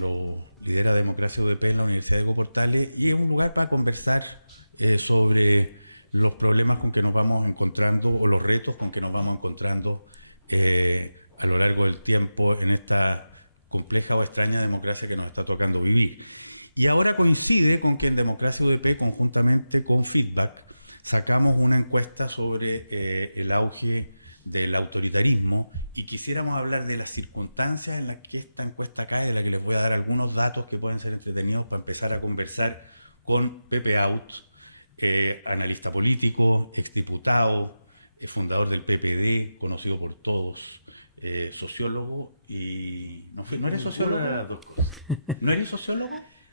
lo lidera Democracia UDP en la Universidad de Hugo Portales y es un lugar para conversar sobre los problemas con que nos vamos encontrando o los retos con que nos vamos encontrando a lo largo del tiempo en esta compleja o extraña democracia que nos está tocando vivir. Y ahora coincide con que en Democracia UDP, conjuntamente con Feedback, sacamos una encuesta sobre el auge del autoritarismo y quisiéramos hablar de las circunstancias en las que esta encuesta cae, de la que les voy a dar algunos datos que pueden ser entretenidos para empezar a conversar con Pepe Out, analista político, exdiputado, fundador del PPD, conocido por todos, sociólogo y... ¿No eres sociólogo? ¿No eres sociólogo?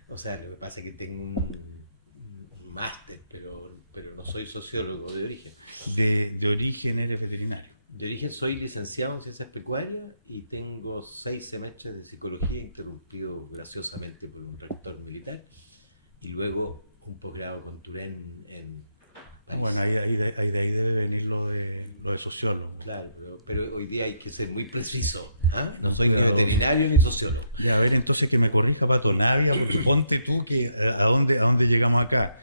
O sea, lo que pasa es que tengo un máster, pero no soy sociólogo de origen. De origen eres veterinario. De origen soy licenciado en Ciencias Pecuarias y tengo 6 semestres de psicología interrumpido graciosamente por un rector militar y luego un posgrado con Turén en París. Bueno, ahí debe venir lo de sociólogo. Claro, pero hoy día hay que ser muy preciso. No soy ni veterinario ni sociólogo. Ya, a ver, entonces que me corrija Pato Navia, porque ponte tú que a dónde llegamos acá.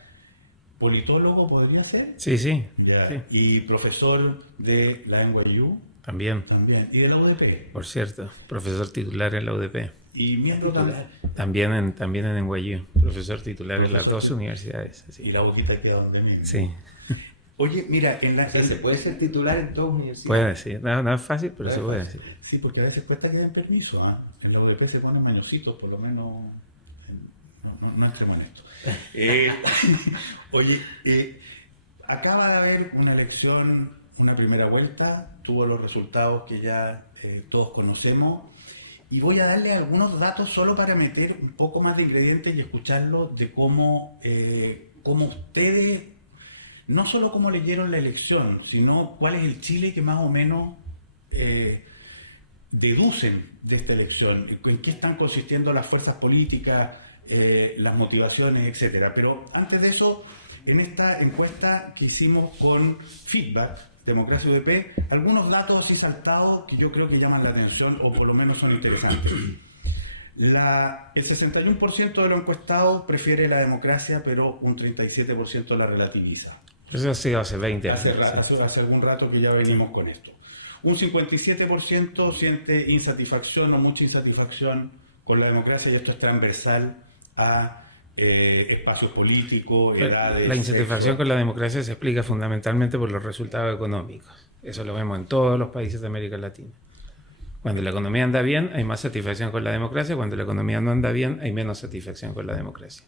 ¿Politólogo podría ser? Sí, sí. Ya. Sí. ¿Y profesor de la NYU? También. También. ¿Y de la UDP? Por cierto, profesor titular en la UDP. ¿Y miembro También en NYU, profesor titular en las dos universidades. ¿Y Sí. la hojita queda donde mismo? Sí. Oye, mira, ¿Se puede ser titular en todas las universidades? Puede decir. No es fácil, pero se puede decir. Sí, porque a veces cuesta que den permiso. En la UDP se ponen mañositos, por lo menos. No entremos en esto. Oye, acaba de haber una elección, una primera vuelta, tuvo los resultados que ya todos conocemos, y voy a darle algunos datos solo para meter un poco más de ingredientes y escucharlos de cómo ustedes, no solo cómo leyeron la elección, sino cuál es el Chile que más o menos deducen de esta elección, en qué están consistiendo las fuerzas políticas, las motivaciones, etcétera. Pero antes de eso, en esta encuesta que hicimos con Feedback, Democracia UDP, algunos datos así saltados que yo creo que llaman la atención o por lo menos son interesantes. El 61% de los encuestados prefiere la democracia, pero un 37% la relativiza. Eso ha sido hace 20 años. Hace algún rato que ya venimos con esto. Un 57% siente insatisfacción o mucha insatisfacción con la democracia, y esto es transversal a espacios políticos, edades... La insatisfacción con la democracia se explica fundamentalmente por los resultados económicos. Eso lo vemos en todos los países de América Latina. Cuando la economía anda bien, hay más satisfacción con la democracia. Cuando la economía no anda bien, hay menos satisfacción con la democracia.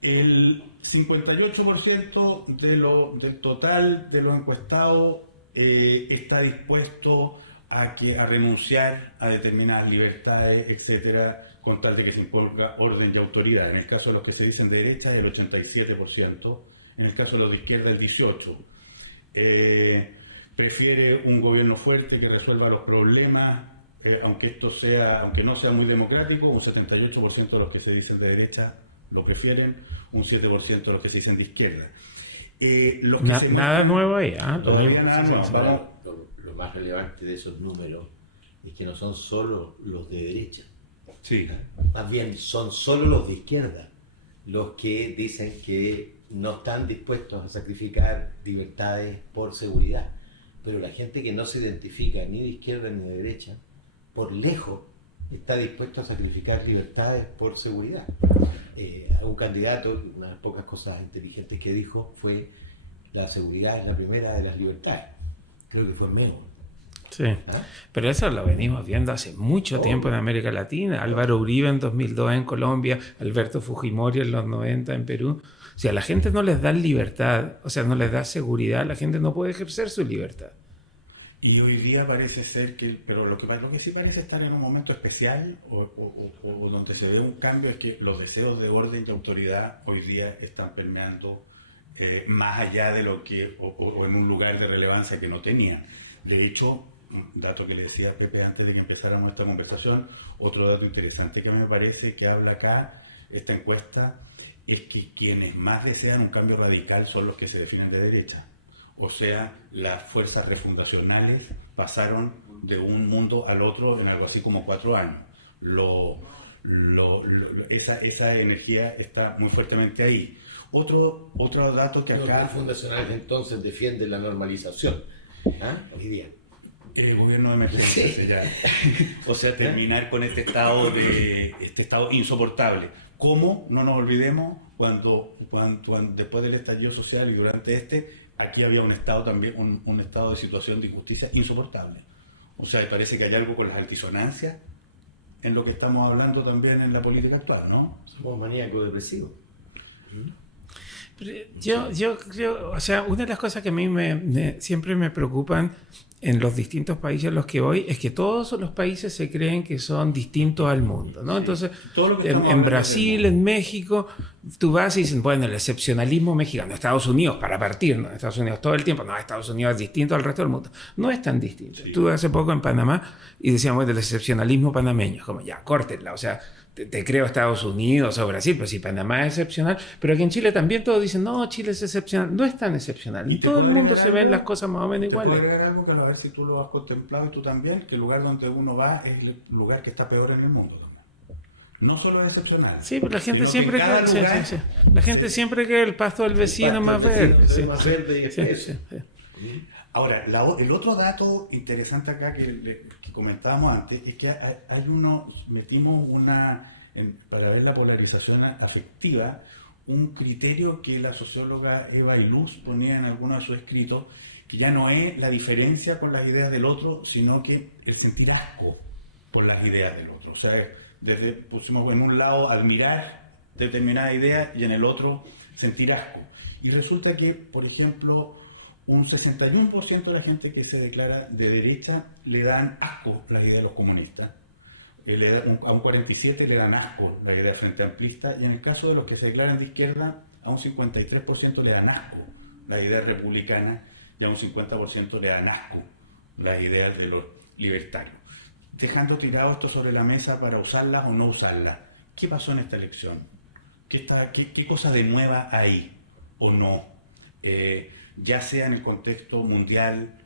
El 58% del total de los encuestados está dispuesto a renunciar a determinadas libertades, etcétera, con tal de que se imponga orden y autoridad. En el caso de los que se dicen de derecha, el 87%, en el caso de los de izquierda, el 18%. Prefiere un gobierno fuerte que resuelva los problemas, aunque no sea muy democrático. Un 78% de los que se dicen de derecha lo prefieren, un 7% de los que se dicen de izquierda. Nada nuevo ahí, ¿ah? Todavía nada nuevo. Lo más relevante de esos números es que no son solo los de derecha. Sí. Más bien son solo los de izquierda los que dicen que no están dispuestos a sacrificar libertades por seguridad. Pero la gente que no se identifica ni de izquierda ni de derecha, por lejos está dispuesto a sacrificar libertades por seguridad. Un candidato, una de las pocas cosas inteligentes que dijo fue: la seguridad es la primera de las libertades. Creo que fue Meo. Sí, pero eso lo venimos viendo hace mucho tiempo en América Latina. Álvaro Uribe en 2002 en Colombia, Alberto Fujimori en los 90 en Perú. O sea, a la gente no les da libertad, o sea, no les da seguridad, la gente no puede ejercer su libertad. Y hoy día parece ser pero lo que sí parece estar en un momento especial o donde se ve un cambio es que los deseos de orden y autoridad hoy día están permeando más allá de lo que, o en un lugar de relevancia que no tenía. De hecho, un dato que le decía a Pepe antes de que empezáramos esta conversación, otro dato interesante que me parece que habla acá, esta encuesta, es que quienes más desean un cambio radical son los que se definen de derecha. O sea, las fuerzas refundacionales pasaron de un mundo al otro en algo así como 4 años. Los esa energía está muy fuertemente ahí. Otro dato que acá... Los fundacionales entonces defienden la normalización, hoy día. El gobierno de emergencia, ya. O sea, terminar con este estado insoportable. ¿Cómo? No nos olvidemos cuando después del estallido social y durante aquí había un estado también, un estado de situación de injusticia insoportable. O sea, parece que hay algo con las altisonancias en lo que estamos hablando también en la política actual, ¿no? Somos maníacos depresivos. Yo creo, o sea, una de las cosas que a mí siempre me preocupan en los distintos países en los que voy es que todos los países se creen que son distintos al mundo, ¿no? Sí. Entonces, en Brasil, en México, tú vas y dices, bueno, el excepcionalismo mexicano, Estados Unidos, para partir, ¿no? Estados Unidos todo el tiempo, no, Estados Unidos es distinto al resto del mundo. No es tan distinto. Sí. Estuve hace poco en Panamá y decíamos del excepcionalismo panameño, como ya, córtenla, o sea, te creo Estados Unidos o Brasil, pero si Panamá es excepcional, pero aquí en Chile también todos dicen, no, Chile es excepcional, no es tan excepcional, y todo el mundo se ven las cosas más o menos iguales. Te puedo agregar algo que a ver si tú lo has contemplado y tú también, que el lugar donde uno va es el lugar que está peor en el mundo también. No solo es excepcional. Sí, pero la gente siempre cree, la gente siempre cree el pasto del vecino más verde. Más verde y sí. Ahora, el otro dato interesante acá que comentábamos antes es que metimos para ver la polarización afectiva, un criterio que la socióloga Eva Iluz ponía en algunos de sus escritos, que ya no es la diferencia con las ideas del otro, sino que el sentir asco por las ideas del otro. O sea, pusimos en un lado admirar determinada idea y en el otro sentir asco. Y resulta que, por ejemplo, un 61% de la gente que se declara de derecha le dan asco la idea de los comunistas. A un 47% le dan asco la idea del Frente Amplista, y en el caso de los que se declaran de izquierda, a un 53% le dan asco la idea republicana y a un 50% le dan asco las ideas de los libertarios. Dejando tirado esto sobre la mesa para usarlas o no usarlas, ¿qué pasó en esta elección? ¿Qué cosa de nueva hay o no? Ya sea en el contexto mundial,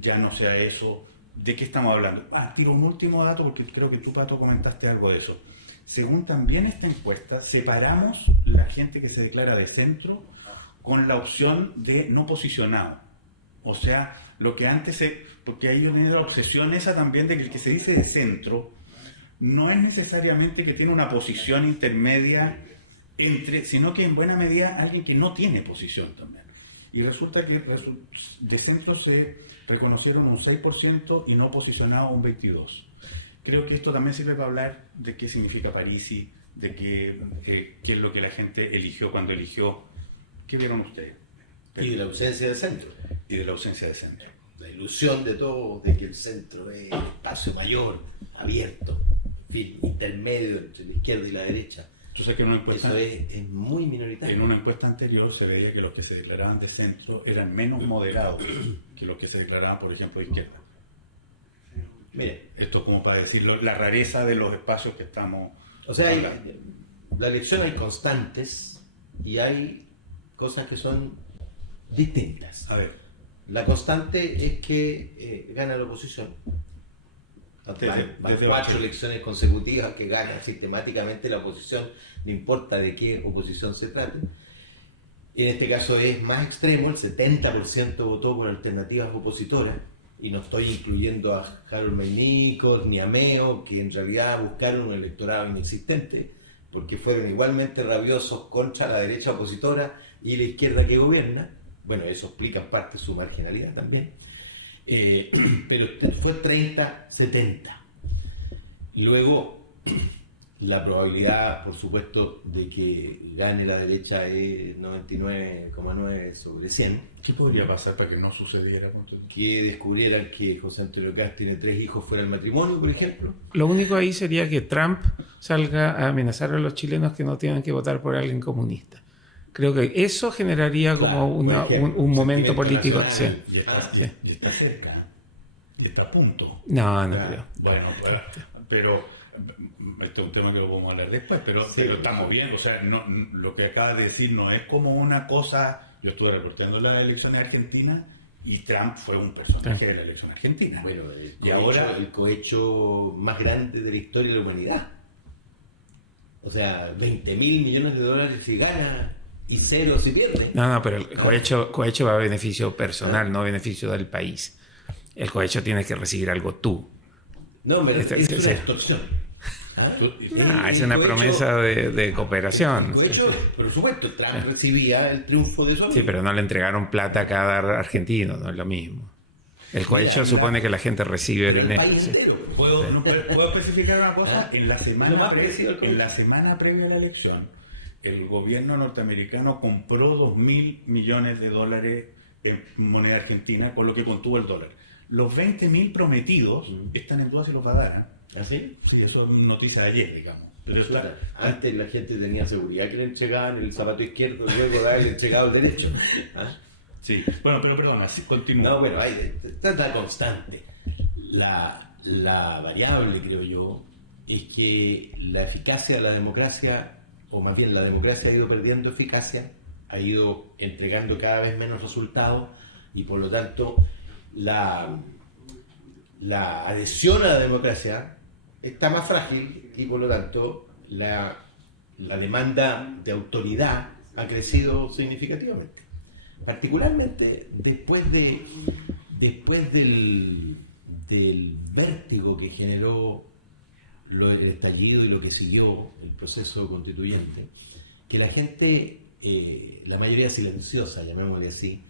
ya no sea eso, ¿de qué estamos hablando? Tiro un último dato porque creo que tú, Pato, comentaste algo de eso. Según también esta encuesta, separamos la gente que se declara de centro con la opción de no posicionado. O sea, lo que antes porque hay una obsesión esa también de que el que se dice de centro no es necesariamente que tiene una posición intermedia sino que en buena medida alguien que no tiene posición también. Y resulta que de centro se reconocieron un 6% y no posicionado un 22%. Creo que esto también sirve para hablar de qué significa Parisi, de qué es lo que la gente eligió cuando eligió. ¿Qué vieron ustedes? Y de la ausencia de centro. Y de la ausencia de centro. La ilusión de todo de que el centro es el espacio mayor, abierto, en fin, intermedio entre la izquierda y la derecha. Entonces, que en una encuesta, eso es muy minoritario. En una encuesta anterior se veía que los que se declaraban de centro eran menos moderados que los que se declaraban, por ejemplo, de izquierda. Mire, esto como para decir la rareza de los espacios que estamos... O sea, la elección hay constantes y hay cosas que son distintas. A ver. La constante es que gana la oposición. Van 4 elecciones consecutivas que gana sistemáticamente la oposición, no importa de qué oposición se trate. En este caso es más extremo, el 70% votó por alternativas opositoras, y no estoy incluyendo a Harold May-Nichols ni a Meo, que en realidad buscaron un electorado inexistente, porque fueron igualmente rabiosos contra la derecha opositora y la izquierda que gobierna. Bueno, eso explica en parte su marginalidad también. Pero fue 30-70. Luego, la probabilidad, por supuesto, de que gane la derecha es 99,9 sobre 100. ¿Qué podría pasar para que no sucediera? Que descubrieran que José Antonio Cast tiene 3 hijos fuera del matrimonio, por ejemplo. Lo único ahí sería que Trump salga a amenazar a los chilenos que no tengan que votar por alguien comunista. Creo que eso generaría como un momento político. Sí. Y está cerca, y está a punto. No creo. Bueno, pero esto es un tema que lo podemos hablar después, pero estamos viendo. O sea, lo que acabas de decir no es como una cosa. Yo estuve reporteando las elecciones argentinas y Trump fue un personaje de la elección argentina. Bueno, ahora el cohecho más grande de la historia de la humanidad. O sea, 20.000 millones de dólares si gana y 0 si pierde. No, pero el cohecho va a beneficio personal, no a beneficio del país. El cohecho tiene que recibir algo tú. No, pero es una extorsión. Es una promesa de cooperación. El cohecho, por supuesto, Trump recibía el triunfo de su amigo. Sí, pero no le entregaron plata a cada argentino, no es lo mismo. El cohecho supone que la gente recibe dinero. ¿Puedo especificar una cosa? En la semana previa a la elección, el gobierno norteamericano compró 2.000 millones de dólares en moneda argentina, con lo que contuvo el dólar. Los 20.000 prometidos están en duda si los va a dar. ¿Ah, sí? Sí, eso es noticia de ayer, digamos. Pero antes la gente tenía seguridad que le entregaban el zapato izquierdo y luego le entregado el derecho. ¿Ah? Sí, bueno, pero perdón, así continúa. No, bueno, está constante. La variable, creo yo, es que la eficacia de la democracia, o más bien la democracia ha ido perdiendo eficacia, ha ido entregando cada vez menos resultados y por lo tanto la adhesión a la democracia está más frágil y por lo tanto la demanda de autoridad ha crecido significativamente. Particularmente después del vértigo que generó el estallido y lo que siguió el proceso constituyente, que la gente, la mayoría silenciosa, llamémosle así,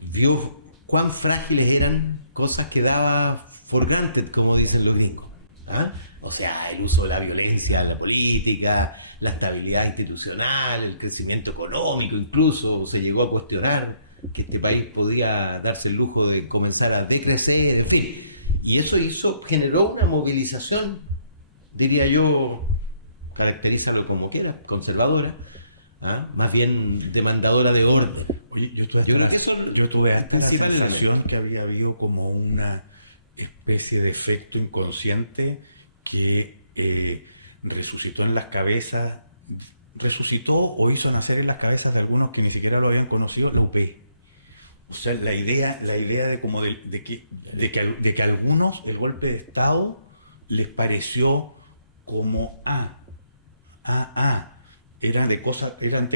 vio cuán frágiles eran cosas que daba for granted, como dicen los gringos. ¿Ah? O sea, el uso de la violencia en la política, la estabilidad institucional, el crecimiento económico, incluso se llegó a cuestionar que este país podía darse el lujo de comenzar a decrecer, en fin. Y eso generó una movilización, diría yo, caracterízalo como quieras, conservadora, ¿ah? Más bien demandadora de orden. Oye, yo tuve hasta la sensación que había habido como una especie de efecto inconsciente que resucitó en las cabezas, resucitó o hizo nacer en las cabezas de algunos que ni siquiera lo habían conocido, la UP. O sea, la idea de que a algunos el golpe de Estado les pareció como eran de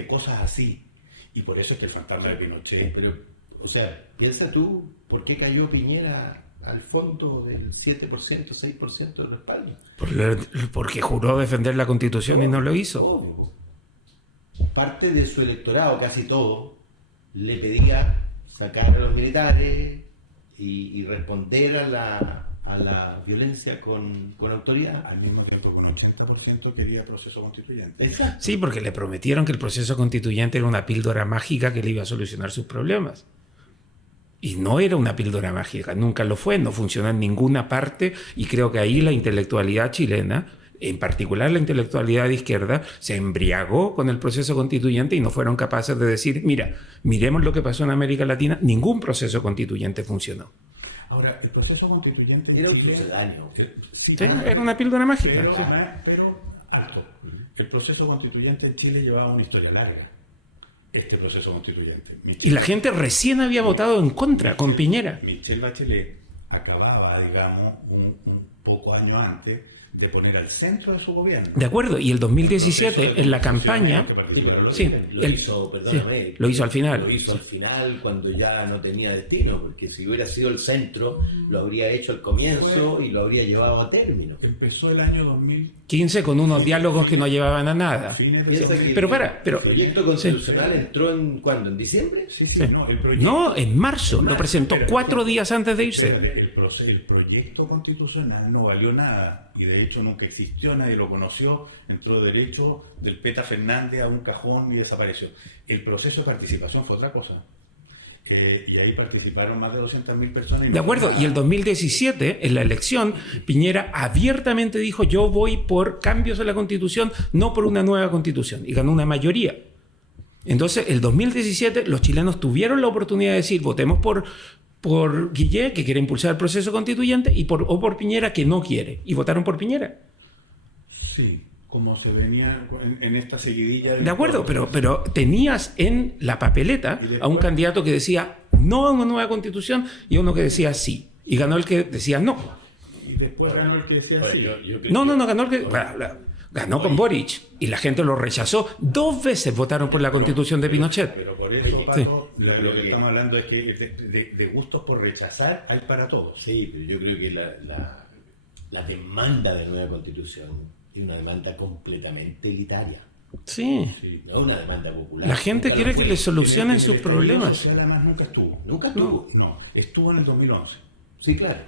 cosas así. Y por eso es que el fantasma de Pinochet. Pero, o sea, piensa tú, ¿por qué cayó Piñera al fondo del 7%, 6% de respaldo? Porque juró defender la Constitución y no lo hizo. Parte de su electorado, casi todo, le pedía sacar a los militares y responder a la violencia con autoridad. Al mismo tiempo que un 80% quería proceso constituyente. Exacto. Sí, porque le prometieron que el proceso constituyente era una píldora mágica que le iba a solucionar sus problemas. Y no era una píldora mágica, nunca lo fue, no funcionó en ninguna parte y creo que ahí la intelectualidad chilena, en particular la intelectualidad de izquierda, se embriagó con el proceso constituyente y no fueron capaces de decir, miremos lo que pasó en América Latina, ningún proceso constituyente funcionó. Ahora, el proceso constituyente era un sucedáneo. Sí, era una píldora mágica. Pero alto. El proceso constituyente en Chile llevaba una historia larga. Este proceso constituyente. Y la gente recién había votado en contra, con Piñera. Michelle Bachelet acababa, digamos, un poco año antes de poner al centro de su gobierno. De acuerdo, y el 2017 en la campaña... lo hizo al final. Lo hizo al final cuando ya no tenía destino, porque si hubiera sido el centro, lo habría hecho al comienzo y lo habría llevado a término. Empezó el año 2015 con unos diálogos que no llevaban a nada. Pero el proyecto constitucional entró en ¿cuándo? ¿En diciembre? Sí. No, en marzo. Lo presentó 4 días antes de irse. El proyecto constitucional no valió nada y de hecho nunca existió, nadie lo conoció, entró derecho del Peta Fernández a un cajón y desapareció. El proceso de participación fue otra cosa. Y ahí participaron más de 200.000 personas. De acuerdo, y el 2017, en la elección, Piñera abiertamente dijo, yo voy por cambios en la Constitución, no por una nueva Constitución, y ganó una mayoría. Entonces, el 2017, los chilenos tuvieron la oportunidad de decir, votemos por Guillé, que quiere impulsar el proceso constituyente, o por Piñera, que no quiere, y votaron por Piñera. Sí, como se venía en esta seguidilla. De acuerdo, pero tenías en la papeleta a un candidato que decía no a una nueva constitución y a uno que decía sí. Y ganó el que decía no. Y después ganó el que decía sí. No, ganó el que... Ganó con Boric y la gente lo rechazó. 2 veces votaron por la constitución de Pinochet. Pero por eso, Pato, lo que estamos hablando es que de gustos por rechazar hay para todos. Sí, pero yo creo que la demanda de nueva constitución es una demanda completamente elitaria. Sí. No es una demanda popular. La gente quiere que le solucionen sus problemas. Social además nunca estuvo. ¿Nunca estuvo? No, estuvo en el 2011. Sí, claro.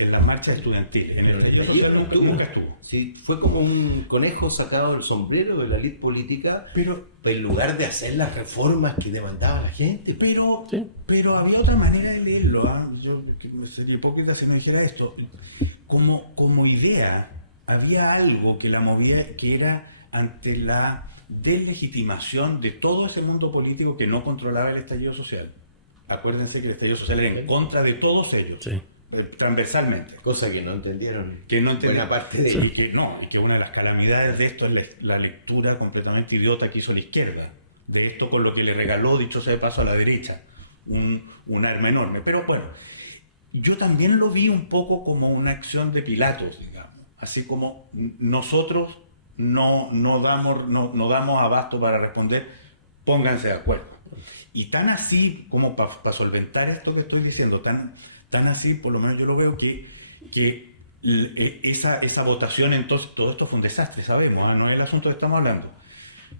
En la marcha estudiantil. En el estallido social nunca estuvo. Sí, fue como un conejo sacado del sombrero de la élite política, Pero en lugar de hacer las reformas que demandaba la gente. Pero había otra manera de leerlo. Yo sería hipócrita si no dijera esto. Como idea, había algo que la movía, que era ante la deslegitimación de todo ese mundo político que no controlaba el estallido social. Acuérdense que el estallido social era en contra de todos ellos. Sí. Transversalmente. Cosa que no entendieron. Buena parte de y que una de las calamidades de esto es la lectura completamente idiota que hizo la izquierda de esto, con lo que le regaló, dicho sea de paso, a la derecha un arma enorme. Pero bueno, yo también lo vi un poco como una acción de Pilatos, digamos, así como nosotros no damos abasto para responder, pónganse de acuerdo. Y tan así como para solventar esto que estoy diciendo, tan así, por lo menos yo lo veo, que esa votación, entonces, todo esto fue un desastre, sabemos, no es el asunto que estamos hablando,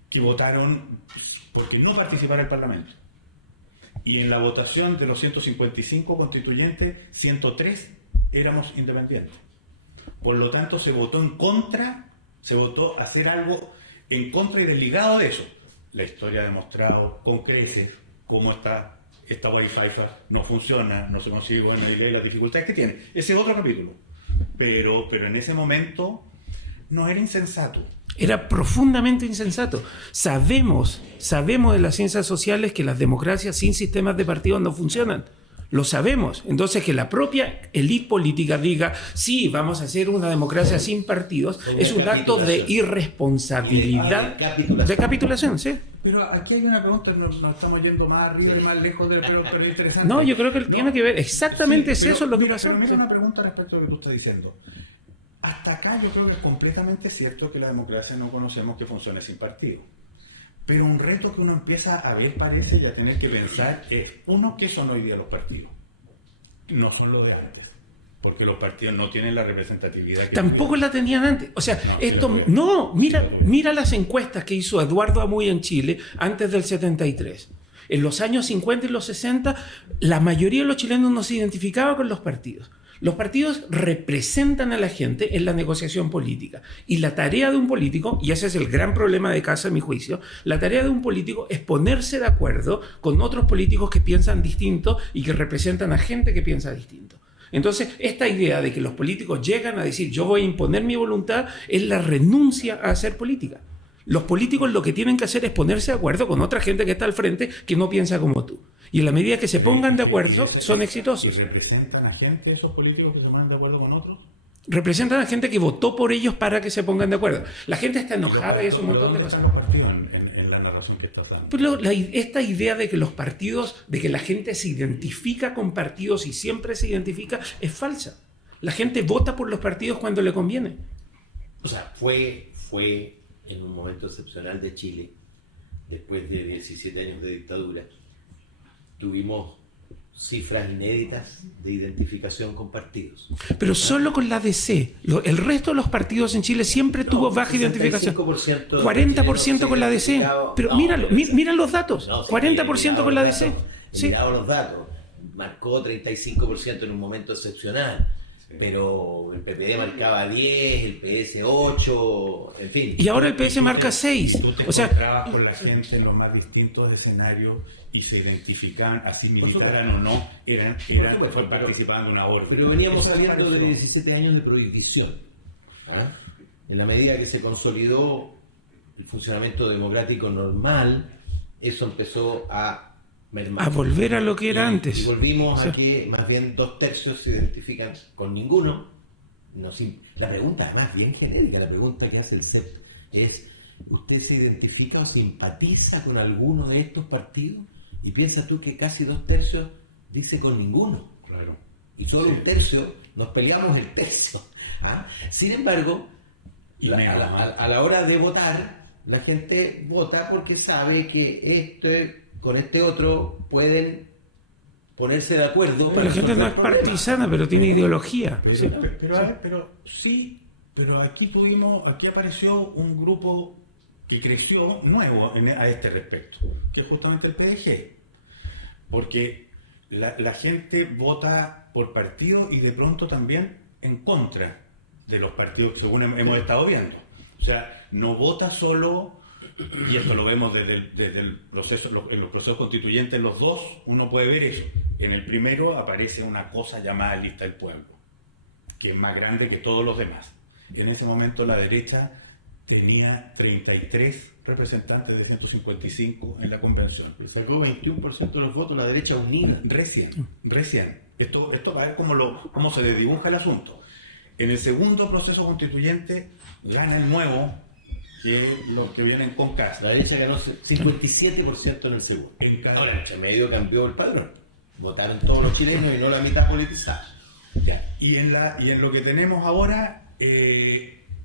que votaron porque no participara el Parlamento. Y en la votación de los 155 constituyentes, 103 éramos independientes. Por lo tanto, se votó hacer algo en contra y desligado de eso. La historia ha demostrado con creces cómo esta Wi-Fi no funciona, no se consigue, bueno, y las dificultades que tiene. Ese es otro capítulo. Pero en ese momento no era insensato. Era profundamente insensato. Sabemos de las ciencias sociales que las democracias sin sistemas de partidos no funcionan. Lo sabemos. Entonces, que la propia élite política diga, sí, vamos a hacer una democracia sin partidos, es un acto de irresponsabilidad, de capitulación, sí. Pero aquí hay una pregunta, nos estamos yendo más arriba y más lejos pero interesante. No, yo creo que tiene que ver, exactamente sí, es eso lo que pasó. Pero mira, una pregunta respecto a lo que tú estás diciendo. Hasta acá yo creo que es completamente cierto que la democracia no conocemos que funcione sin partido. Pero un reto que uno empieza a ver, parece, y a tener que pensar es, uno, ¿qué son hoy día los partidos? No son lo de antes, porque los partidos no tienen la representatividad que tampoco la tenían antes. O sea, mira las encuestas que hizo Eduardo Amuy en Chile antes del 73. En los años 50 y los 60, la mayoría de los chilenos no se identificaba con los partidos. Los partidos representan a la gente en la negociación política. Y la tarea de un político, y ese es el gran problema de casa, a mi juicio, la tarea de un político es ponerse de acuerdo con otros políticos que piensan distinto y que representan a gente que piensa distinto. Entonces, esta idea de que los políticos llegan a decir yo voy a imponer mi voluntad es la renuncia a hacer política. Los políticos lo que tienen que hacer es ponerse de acuerdo con otra gente que está al frente que no piensa como tú. Y en la medida que se pongan de acuerdo, son exitosos. ¿Y representan a gente esos políticos que se ponen de acuerdo con otros? Representan a gente que votó por ellos para que se pongan de acuerdo. La gente está enojada y es un montón de cosas. ¿Dónde están los partidos en la narración que estás dando? Pero esta idea de que los partidos, de que la gente se identifica con partidos y siempre se identifica, es falsa. La gente vota por los partidos cuando le conviene. O sea, fue en un momento excepcional de Chile, después de 17 años de dictadura, tuvimos cifras inéditas de identificación con partidos. Pero solo con la DC. El resto de los partidos en Chile siempre tuvo baja identificación. 40% con la DC. Pero mira los datos. 40% con la DC. Sí. Miramos los datos. Marcó 35% en un momento excepcional. Pero el PPD marcaba 10, el PS 8, en fin. Y ahora el PS marca 6. Tú te encontrabas con la gente en los más distintos escenarios y se identificaban, así militaran o no, participaban de una orden. Pero veníamos saliendo de 17 años de prohibición. En la medida que se consolidó el funcionamiento democrático normal, eso empezó a volver a lo que era antes. Y volvimos a que más bien 2/3 se identifican con ninguno. La pregunta, además, bien genérica, la pregunta que hace el CEP es: ¿usted se identifica o simpatiza con alguno de estos partidos? Y piensas tú que casi 2/3 dice con ninguno. Claro. Y solo 1/3 nos peleamos el tercio. Sin embargo, A la hora de votar, la gente vota porque sabe que con este otro pueden ponerse de acuerdo. Pero la gente no es partisana, pero tiene ideología. Pero aquí apareció un grupo que creció nuevo a este respecto, que es justamente el PDG. Porque la gente vota por partido y de pronto también en contra de los partidos, según hemos estado viendo. O sea, no vota solo, y esto lo vemos desde el proceso, en los procesos constituyentes, los dos, uno puede ver eso. En el primero aparece una cosa llamada Lista del Pueblo, que es más grande que todos los demás. En ese momento la derecha tenía 33 representantes de 155 en la convención. Sacó 21% de los votos la derecha unida. Recién. Esto va a ver cómo se desdibuja el asunto. En el segundo proceso constituyente gana el nuevo, que es los que vienen con casa. La derecha ganó 57% en el segundo. Ahora, entre medio cambió el padrón. Votaron todos los chilenos y no la mitad politizada. Ya. Y en lo que tenemos ahora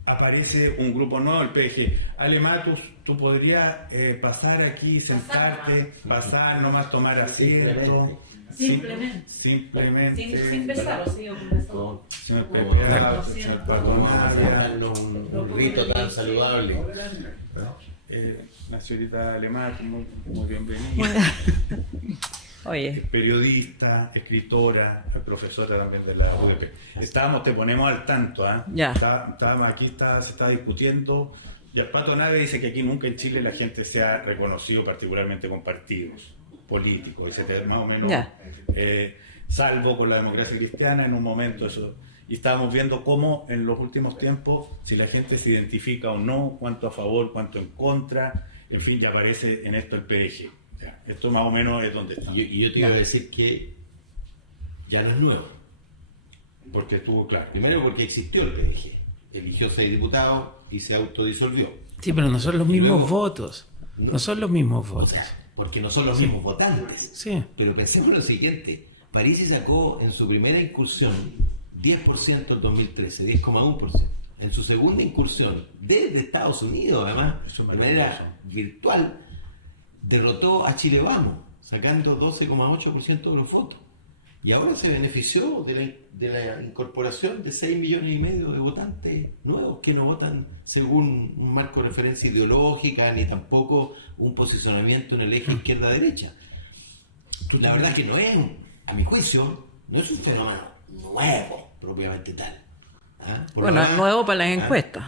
aparece un grupo nuevo, el PDG. Ale Matus, tú podrías pasar aquí, sentarte, pasar, nomás tomar asiento. Simplemente. Sin besar, ¿o sí? Si me un rito tan saludable. La señorita Alemán, muy bienvenida. Oye. Periodista, escritora, profesora también de la UDP. Te ponemos al tanto, ¿eh? Ya. Se está discutiendo. Y el Pato Nave dice que aquí nunca en Chile la gente se ha reconocido particularmente con partidos políticos, más o menos, salvo con la democracia cristiana en un momento eso. Y estábamos viendo cómo en los últimos tiempos, si la gente se identifica o no, cuánto a favor, cuánto en contra, en fin, ya aparece en esto el PDG. Ya, esto más o menos es donde está. Y yo te iba a decir que ya no es nuevo. Porque estuvo claro. Primero porque existió el PDG. Eligió 6 diputados y se autodisolvió. Sí, pero no son los mismos votos. No son los mismos votos. O sea, porque no son los mismos votantes. Sí. Pero pensemos lo siguiente. Parisi sacó en su primera incursión 10% en 2013, 10,1%. En su segunda incursión, desde Estados Unidos, además, de manera virtual, derrotó a Chile Vamos, sacando 12,8% de los votos. Y ahora se benefició de la incorporación de 6,5 millones de votantes nuevos que no votan según un marco de referencia ideológica ni tampoco un posicionamiento en el eje izquierda-derecha. La verdad es que no es, a mi juicio, no es un fenómeno nuevo propiamente tal. Bueno, es nuevo para las encuestas.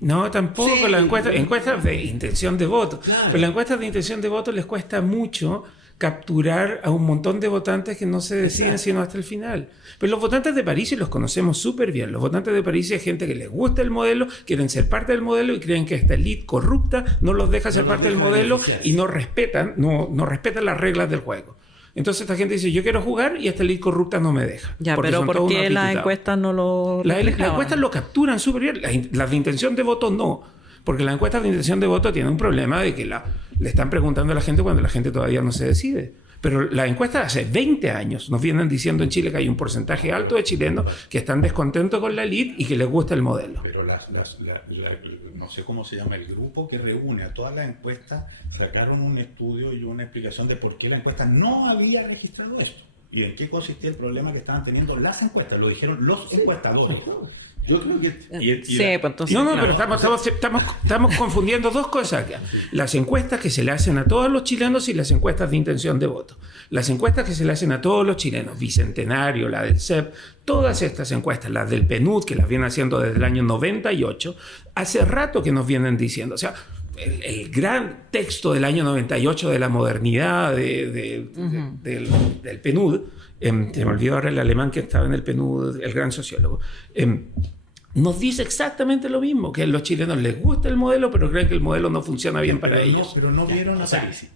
No, tampoco. Sí. Las encuestas de intención de voto. Claro. Pero las encuestas de intención de voto les cuesta mucho capturar a un montón de votantes que no se deciden sino hasta el final. Pero los votantes de París los conocemos súper bien. Los votantes de París es gente que les gusta el modelo, quieren ser parte del modelo y creen que esta élite corrupta no los deja ser parte del modelo y no respetan las reglas del juego. Entonces esta gente dice, yo quiero jugar y esta élite corrupta no me deja. Ya, pero ¿por qué las encuestas no lo Las encuestas lo capturan súper bien. Las de intención de voto no. Porque las encuestas de intención de voto tienen un problema de que le están preguntando a la gente cuando la gente todavía no se decide. Pero las encuestas hace 20 años nos vienen diciendo en Chile que hay un porcentaje alto de chilenos que están descontentos con la élite y que les gusta el modelo. Pero no sé cómo se llama el grupo que reúne a todas las encuestas, sacaron un estudio y una explicación de por qué la encuesta no había registrado esto y en qué consistía el problema que estaban teniendo las encuestas. Lo dijeron los encuestadores. Yo creo que... Pues entonces... No, pero estamos confundiendo dos cosas acá. Las encuestas que se le hacen a todos los chilenos y las encuestas de intención de voto. Las encuestas que se le hacen a todos los chilenos, Bicentenario, la del CEP, todas estas encuestas, las del PNUD, que las vienen haciendo desde el año 98, hace rato que nos vienen diciendo, o sea, el gran texto del año 98 de la modernidad del PNUD, se me olvidó ahora el alemán que estaba en el PNUD, el gran sociólogo, nos dice exactamente lo mismo, que a los chilenos les gusta el modelo, pero creen que el modelo no funciona bien para ellos. Pero no vieron a Parisi.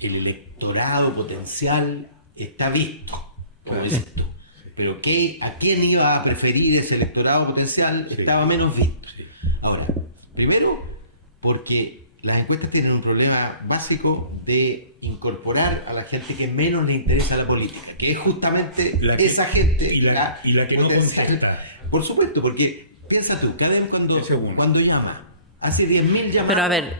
El electorado potencial está visto, como dices tú. Pero ¿a quién iba a preferir ese electorado potencial? Estaba menos visto. Ahora, primero, porque las encuestas tienen un problema básico de incorporar a la gente que menos le interesa la política, que es justamente esa gente y la que no contesta. Por supuesto, porque piensa tú, Cadem cuando llama, hace 10.000 llamadas. Pero a ver,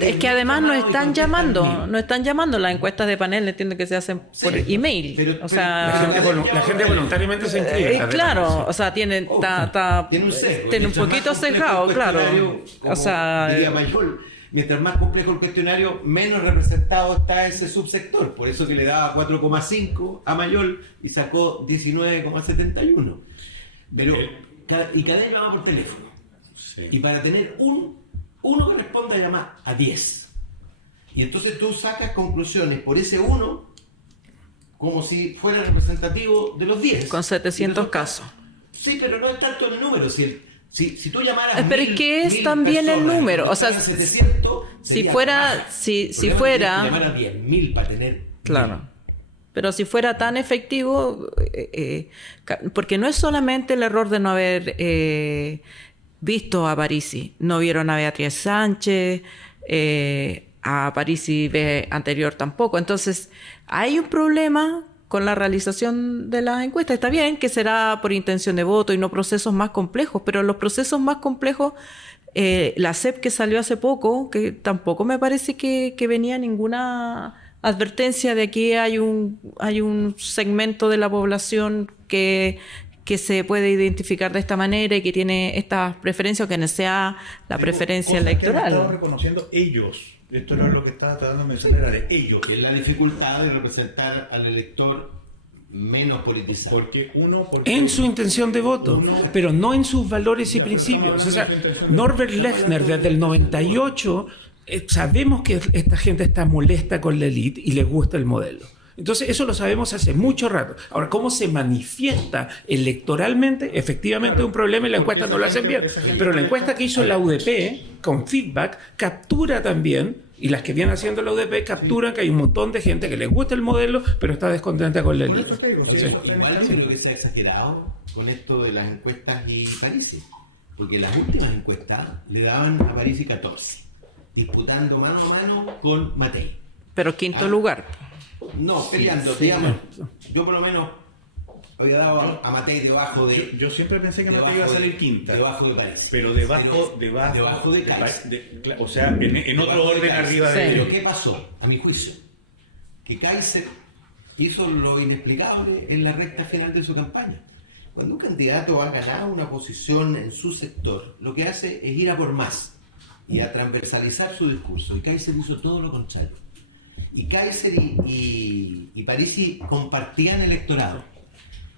es que además no están llamando las encuestas de panel, entiendo que se hacen por email. La gente voluntariamente se inscribe. Claro, o sea, tiene un poquito sesgado, claro. O sea, mientras más complejo el cuestionario, menos representado está ese subsector. Por eso que le daba 4,5 a Mayol y sacó 19,71. Pero, y Cadem llama por teléfono. Sí. Y para tener uno que responda llama a 10. Y entonces tú sacas conclusiones por ese uno como si fuera representativo de los 10. Con 700 casos. Sí, pero no es tanto el número. Si tú llamaras pero es que es también el número. O sea, 700, si fuera llamar a 10.000 para tener. Claro. Pero si fuera tan efectivo, porque no es solamente el error de no haber visto a Parisi, no vieron a Beatriz Sánchez, a Parisi anterior tampoco. Entonces, hay un problema con la realización de las encuestas. Está bien que será por intención de voto y no procesos más complejos, pero los procesos más complejos, la CEP que salió hace poco, que tampoco me parece que venía ninguna advertencia de que hay un segmento de la población que se puede identificar de esta manera y que tiene estas preferencias, o que no sea la preferencia electoral. Están reconociendo ellos. Esto era lo que estaba tratando de mencionar, era de ellos. Es la dificultad de representar al elector menos politizado. En su intención de voto, pero no en sus valores y principios. O sea, Norbert Lechner desde el 98, sabemos que esta gente está molesta con la élite y les gusta el modelo. Entonces, eso lo sabemos hace mucho rato. Ahora, ¿cómo se manifiesta electoralmente? Efectivamente es un problema y la encuesta no lo hacen bien. Pero la encuesta que hizo la UDP, con feedback, captura también, y las que vienen haciendo la UDP capturan que hay un montón de gente que les gusta el modelo, pero está descontenta con la élite. Igual yo creo que se ha exagerado con esto de las encuestas y Parisi. Porque las últimas encuestas le daban a Parisi 14, disputando mano a mano con Matei. Pero quinto lugar. No, peleando, digamos. Yo por lo menos había dado a Matei debajo de. Yo siempre pensé que Matei iba a salir quinta. Debajo de Parisi. Pero debajo de Kaiser. O sea, en otro orden arriba de. Pero ¿qué pasó? A mi juicio, que Kaiser hizo lo inexplicable en la recta final de su campaña. Cuando un candidato ha ganado una posición en su sector, lo que hace es ir a por más y a transversalizar su discurso. Y Kaiser hizo todo lo contrario. Y Kaiser y Parisi compartían electorado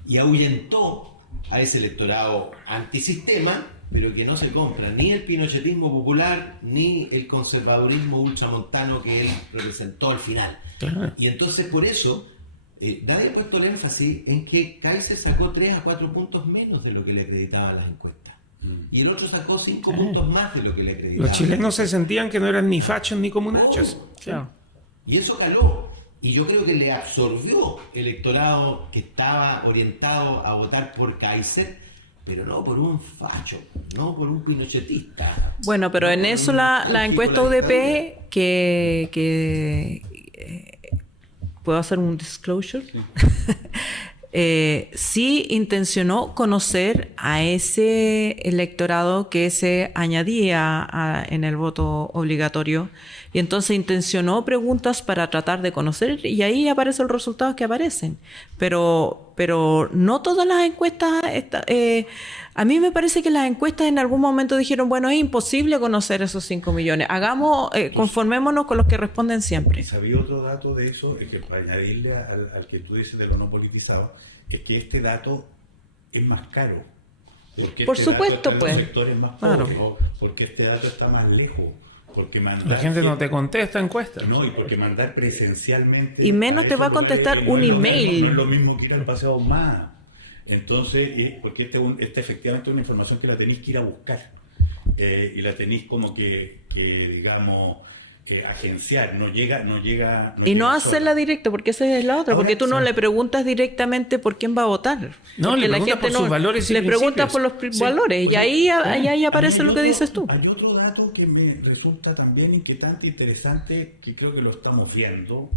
y ahuyentó a ese electorado antisistema, pero que no se compra ni el pinochetismo popular ni el conservadurismo ultramontano que él representó al final. Y entonces por eso nadie ha puesto el énfasis en que Kaiser sacó 3 a 4 puntos menos de lo que le acreditaban las encuestas. Y el otro sacó 5 puntos más de lo que le acreditaban. Los chilenos se sentían que no eran ni fachos ni comunachos. Claro. Y eso caló, y yo creo que le absorbió el electorado que estaba orientado a votar por Kaiser, pero no por un facho, no por un pinochetista. Bueno, pero en eso la encuesta UDP, que ¿puedo hacer un disclosure? Sí. Sí intencionó conocer a ese electorado que se añadía en el voto obligatorio, y entonces intencionó preguntas para tratar de conocer, y ahí aparecen los resultados que aparecen. Pero no todas las encuestas, a mí me parece que las encuestas en algún momento dijeron, bueno, es imposible conocer esos 5 millones, conformémonos con los que responden siempre. ¿Sabía otro dato de eso? Es que para añadirle al que tú dices de lo no politizado, es que este dato es más caro. Porque por supuesto, dato está en los sectores más pobres, claro. Porque este dato está más lejos. Porque la gente no te contesta encuestas. No, y porque mandar presencialmente. Y menos te va a contestar un email. No es lo mismo que ir al Paseo más. Entonces, porque esta efectivamente es una información que la tenéis que ir a buscar. Y la tenéis como que digamos, agenciar. No llega y no hacerla directo, porque esa es la otra. Porque tú no le preguntas directamente por quién va a votar. No, le preguntas por sus valores y le preguntas por los valores. Y ahí aparece lo que dices tú. Hay otro dato que me resulta también inquietante e interesante, que creo que lo estamos viendo.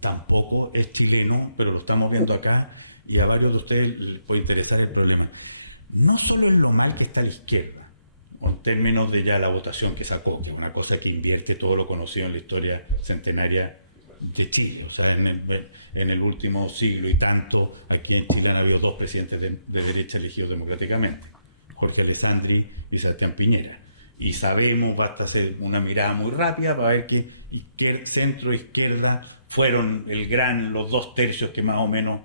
Tampoco es chileno, pero lo estamos viendo acá. Y a varios de ustedes les puede interesar el problema. no solo en lo mal que está la izquierda, en términos de ya la votación que sacó, que es una cosa que invierte todo lo conocido en la historia centenaria de Chile. O sea, en el último siglo y tanto, aquí en Chile han habido 2 presidentes de derecha elegidos democráticamente, Jorge Alessandri y Sebastián Piñera. Y sabemos, basta hacer una mirada muy rápida para ver que centro e izquierda fueron los 2/3 que más o menos,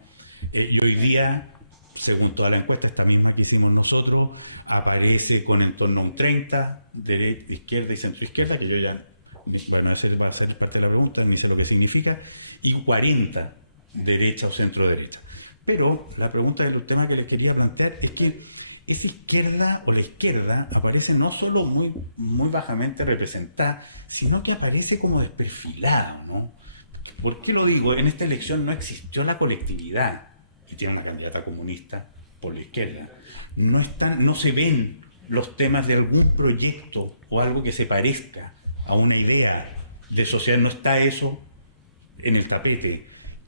y hoy día, según toda la encuesta, esta misma que hicimos nosotros, aparece con en torno a un 30 de izquierda y centro izquierda, que yo ya, bueno, ese va a ser parte de la pregunta, ni sé lo que significa, y 40 derecha o centro derecha. Pero la pregunta del tema que les quería plantear es que esa izquierda o la izquierda aparece no solo muy, muy bajamente representada, sino que aparece como desperfilada, ¿no? ¿Por qué lo digo? En esta elección no existió la colectividad, y tiene una candidata comunista por la izquierda. No se ven los temas de algún proyecto o algo que se parezca a una idea de sociedad, no está eso en el tapete.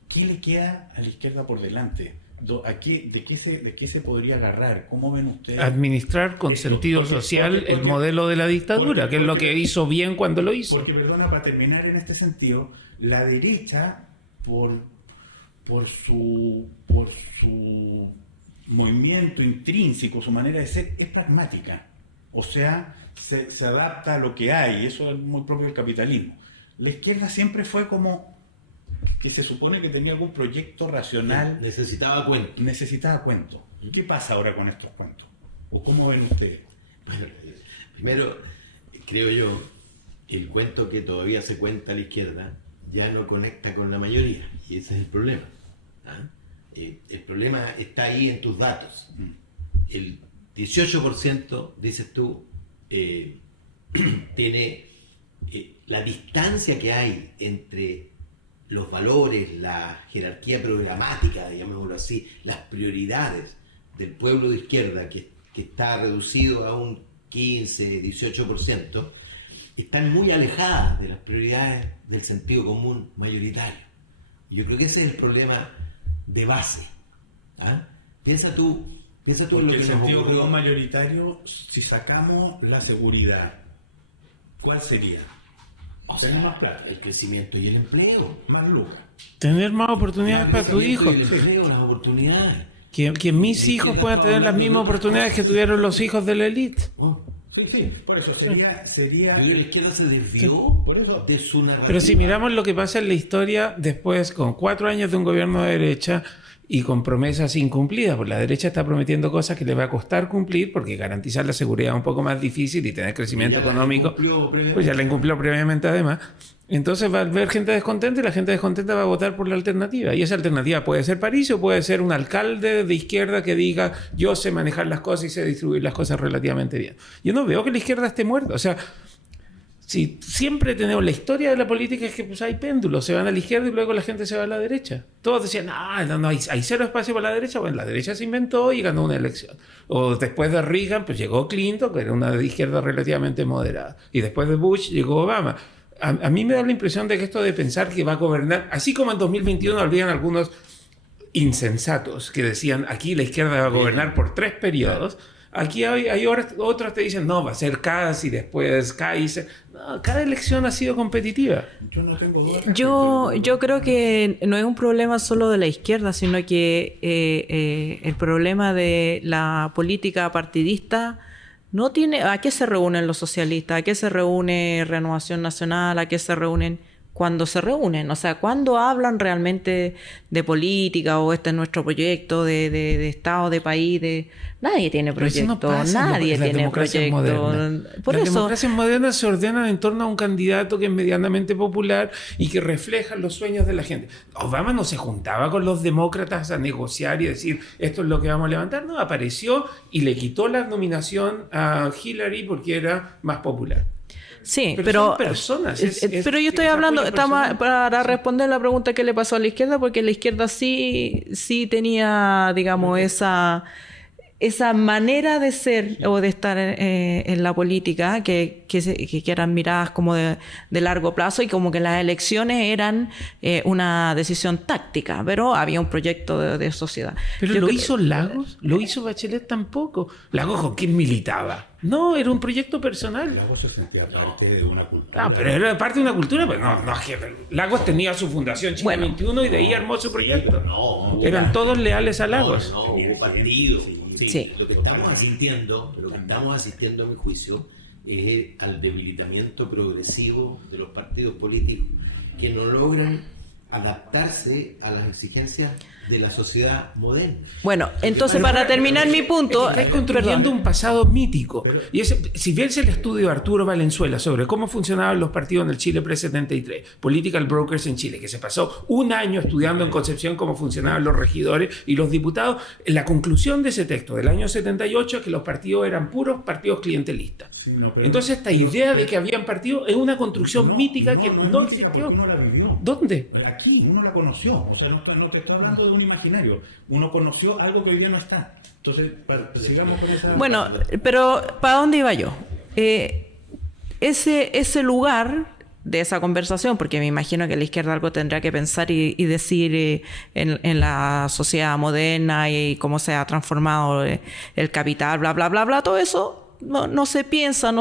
¿Qué le queda a la izquierda por delante? ¿De qué se podría agarrar? ¿Cómo ven ustedes? Administrar con sentido social el modelo de la dictadura, que es lo que hizo bien cuando lo hizo. Porque, perdona, para terminar en este sentido, la derecha, por su movimiento intrínseco, su manera de ser, es pragmática. O sea, se adapta a lo que hay, eso es muy propio del capitalismo. La izquierda siempre fue como que se supone que tenía algún proyecto racional. Necesitaba cuento. ¿Qué pasa ahora con estos cuentos? ¿O cómo ven ustedes? Bueno, primero, creo yo, el cuento que todavía se cuenta a la izquierda ya no conecta con la mayoría, y ese es el problema. El problema está ahí en tus datos. El 18%, dices tú, tiene la distancia que hay entre los valores, la jerarquía programática, digámoslo así, las prioridades del pueblo de izquierda, que está reducido a un 15, 18%, están muy alejadas de las prioridades del sentido común mayoritario. Y yo creo que ese es el problema de base. Piensa tú en lo que el nos sentido ocurrió. común mayoritario, si sacamos la seguridad, ¿cuál sería? Tener más plata, El crecimiento y el empleo. más lucas. Tener más oportunidades para tu hijo. El empleo, las oportunidades. Que mis hijos puedan tener las mismas oportunidades que tuvieron los hijos de la élite. Sí, por eso sería... Pero la izquierda se desvió por eso. de su narrativa. Pero si miramos lo que pasa en la historia después, con 4 años de un gobierno de derecha y con promesas incumplidas, porque la derecha está prometiendo cosas que le va a costar cumplir, porque garantizar la seguridad es un poco más difícil y tener crecimiento económico, pues ya la incumplió previamente además. Entonces va a haber gente descontenta y la gente descontenta va a votar por la alternativa. Y esa alternativa puede ser París o puede ser un alcalde de izquierda que diga yo sé manejar las cosas y sé distribuir las cosas relativamente bien. Yo no veo que la izquierda esté muerta. O sea, si siempre tenemos la historia de la política es que pues hay péndulos, se van a la izquierda y luego la gente se va a la derecha. Todos decían, no, hay 0 espacio para la derecha. Bueno, la derecha se inventó y ganó una elección. O después de Reagan, pues llegó Clinton, que era una de izquierda relativamente moderada. Y después de Bush llegó Obama. A mí me da la impresión de que esto de pensar que va a gobernar, así como en 2021 habrían algunos insensatos que decían aquí la izquierda va a gobernar por 3 periodos, aquí hay otros que dicen no, va a ser Kass y después Kaiser. No, cada elección ha sido competitiva. Yo no tengo dudas. Yo creo que no es un problema solo de la izquierda, sino que el problema de la política partidista no tiene... ¿A qué se reúnen los socialistas? ¿A qué se reúne Renovación Nacional? ¿A qué se reúnen cuando se reúnen? O sea, ¿cuándo hablan realmente de política o este es nuestro proyecto de Estado, de país? Nadie tiene proyecto, nadie tiene proyecto. Por las eso... democracias modernas se ordenan en torno a un candidato que es medianamente popular y que refleja los sueños de la gente. Obama no se juntaba con los demócratas a negociar y decir esto es lo que vamos a levantar. No, apareció y le quitó la nominación a Hillary porque era más popular. Sí, pero son personas. Pero yo estoy hablando para responder la pregunta que le pasó a la izquierda, porque la izquierda sí tenía, digamos, esa manera de ser o de estar en la política que eran miradas como de largo plazo y como que las elecciones eran una decisión táctica, pero había un proyecto de sociedad. ¿Pero lo hizo Lagos? ¿Lo hizo Bachelet tampoco? ¿Lagos con quién militaba? No, era un proyecto personal. Lagos se sentía parte de una cultura. Ah, pero era parte de una cultura, pero no, es que Lagos tenía su fundación Chile 21 y de ahí armó su proyecto. Eran todos leales a Lagos. No, hubo partido. Sí. Lo que estamos asistiendo, a mi juicio, es al debilitamiento progresivo de los partidos políticos que no logran adaptarse a las exigencias de la sociedad moderna. Bueno, entonces para terminar mi punto... Estáis construyendo un pasado mítico. Y si ves el estudio de Arturo Valenzuela sobre cómo funcionaban los partidos en el Chile pre-73, Political Brokers en Chile, que se pasó un año estudiando en Concepción cómo funcionaban los regidores y los diputados, la conclusión de ese texto del año 78 es que los partidos eran puros partidos clientelistas. Sí, entonces esta idea de que habían partidos es una construcción mítica que no existió. Uno la vivió. ¿Dónde? Aquí, uno la conoció. O sea, no te estoy hablando de un imaginario. Uno conoció algo que hoy día no está. Entonces, sigamos con esa... Bueno, pero ¿para dónde iba yo? Ese lugar de esa conversación, porque me imagino que la izquierda algo tendrá que pensar y decir en la sociedad moderna y cómo se ha transformado el capital, bla, bla, bla, bla, todo eso no se piensa,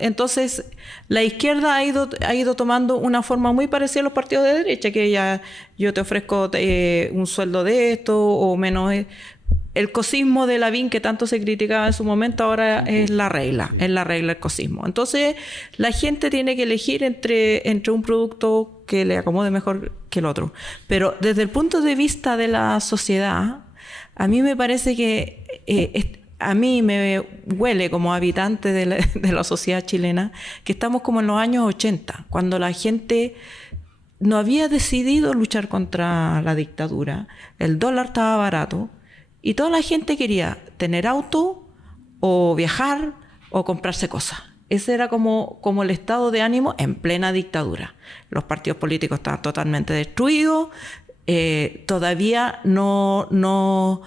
entonces la izquierda ha ido tomando una forma muy parecida a los partidos de derecha, que ya yo te ofrezco un sueldo de esto o menos. El cosismo de Lavín que tanto se criticaba en su momento ahora es la regla el cosismo. Entonces la gente tiene que elegir entre un producto que le acomode mejor que el otro. Pero desde el punto de vista de la sociedad, a mí me parece que a mí me huele como habitante de la sociedad chilena que estamos como en los años 80, cuando la gente no había decidido luchar contra la dictadura, el dólar estaba barato y toda la gente quería tener auto o viajar o comprarse cosas. Ese era como el estado de ánimo en plena dictadura. Los partidos políticos estaban totalmente destruidos, todavía no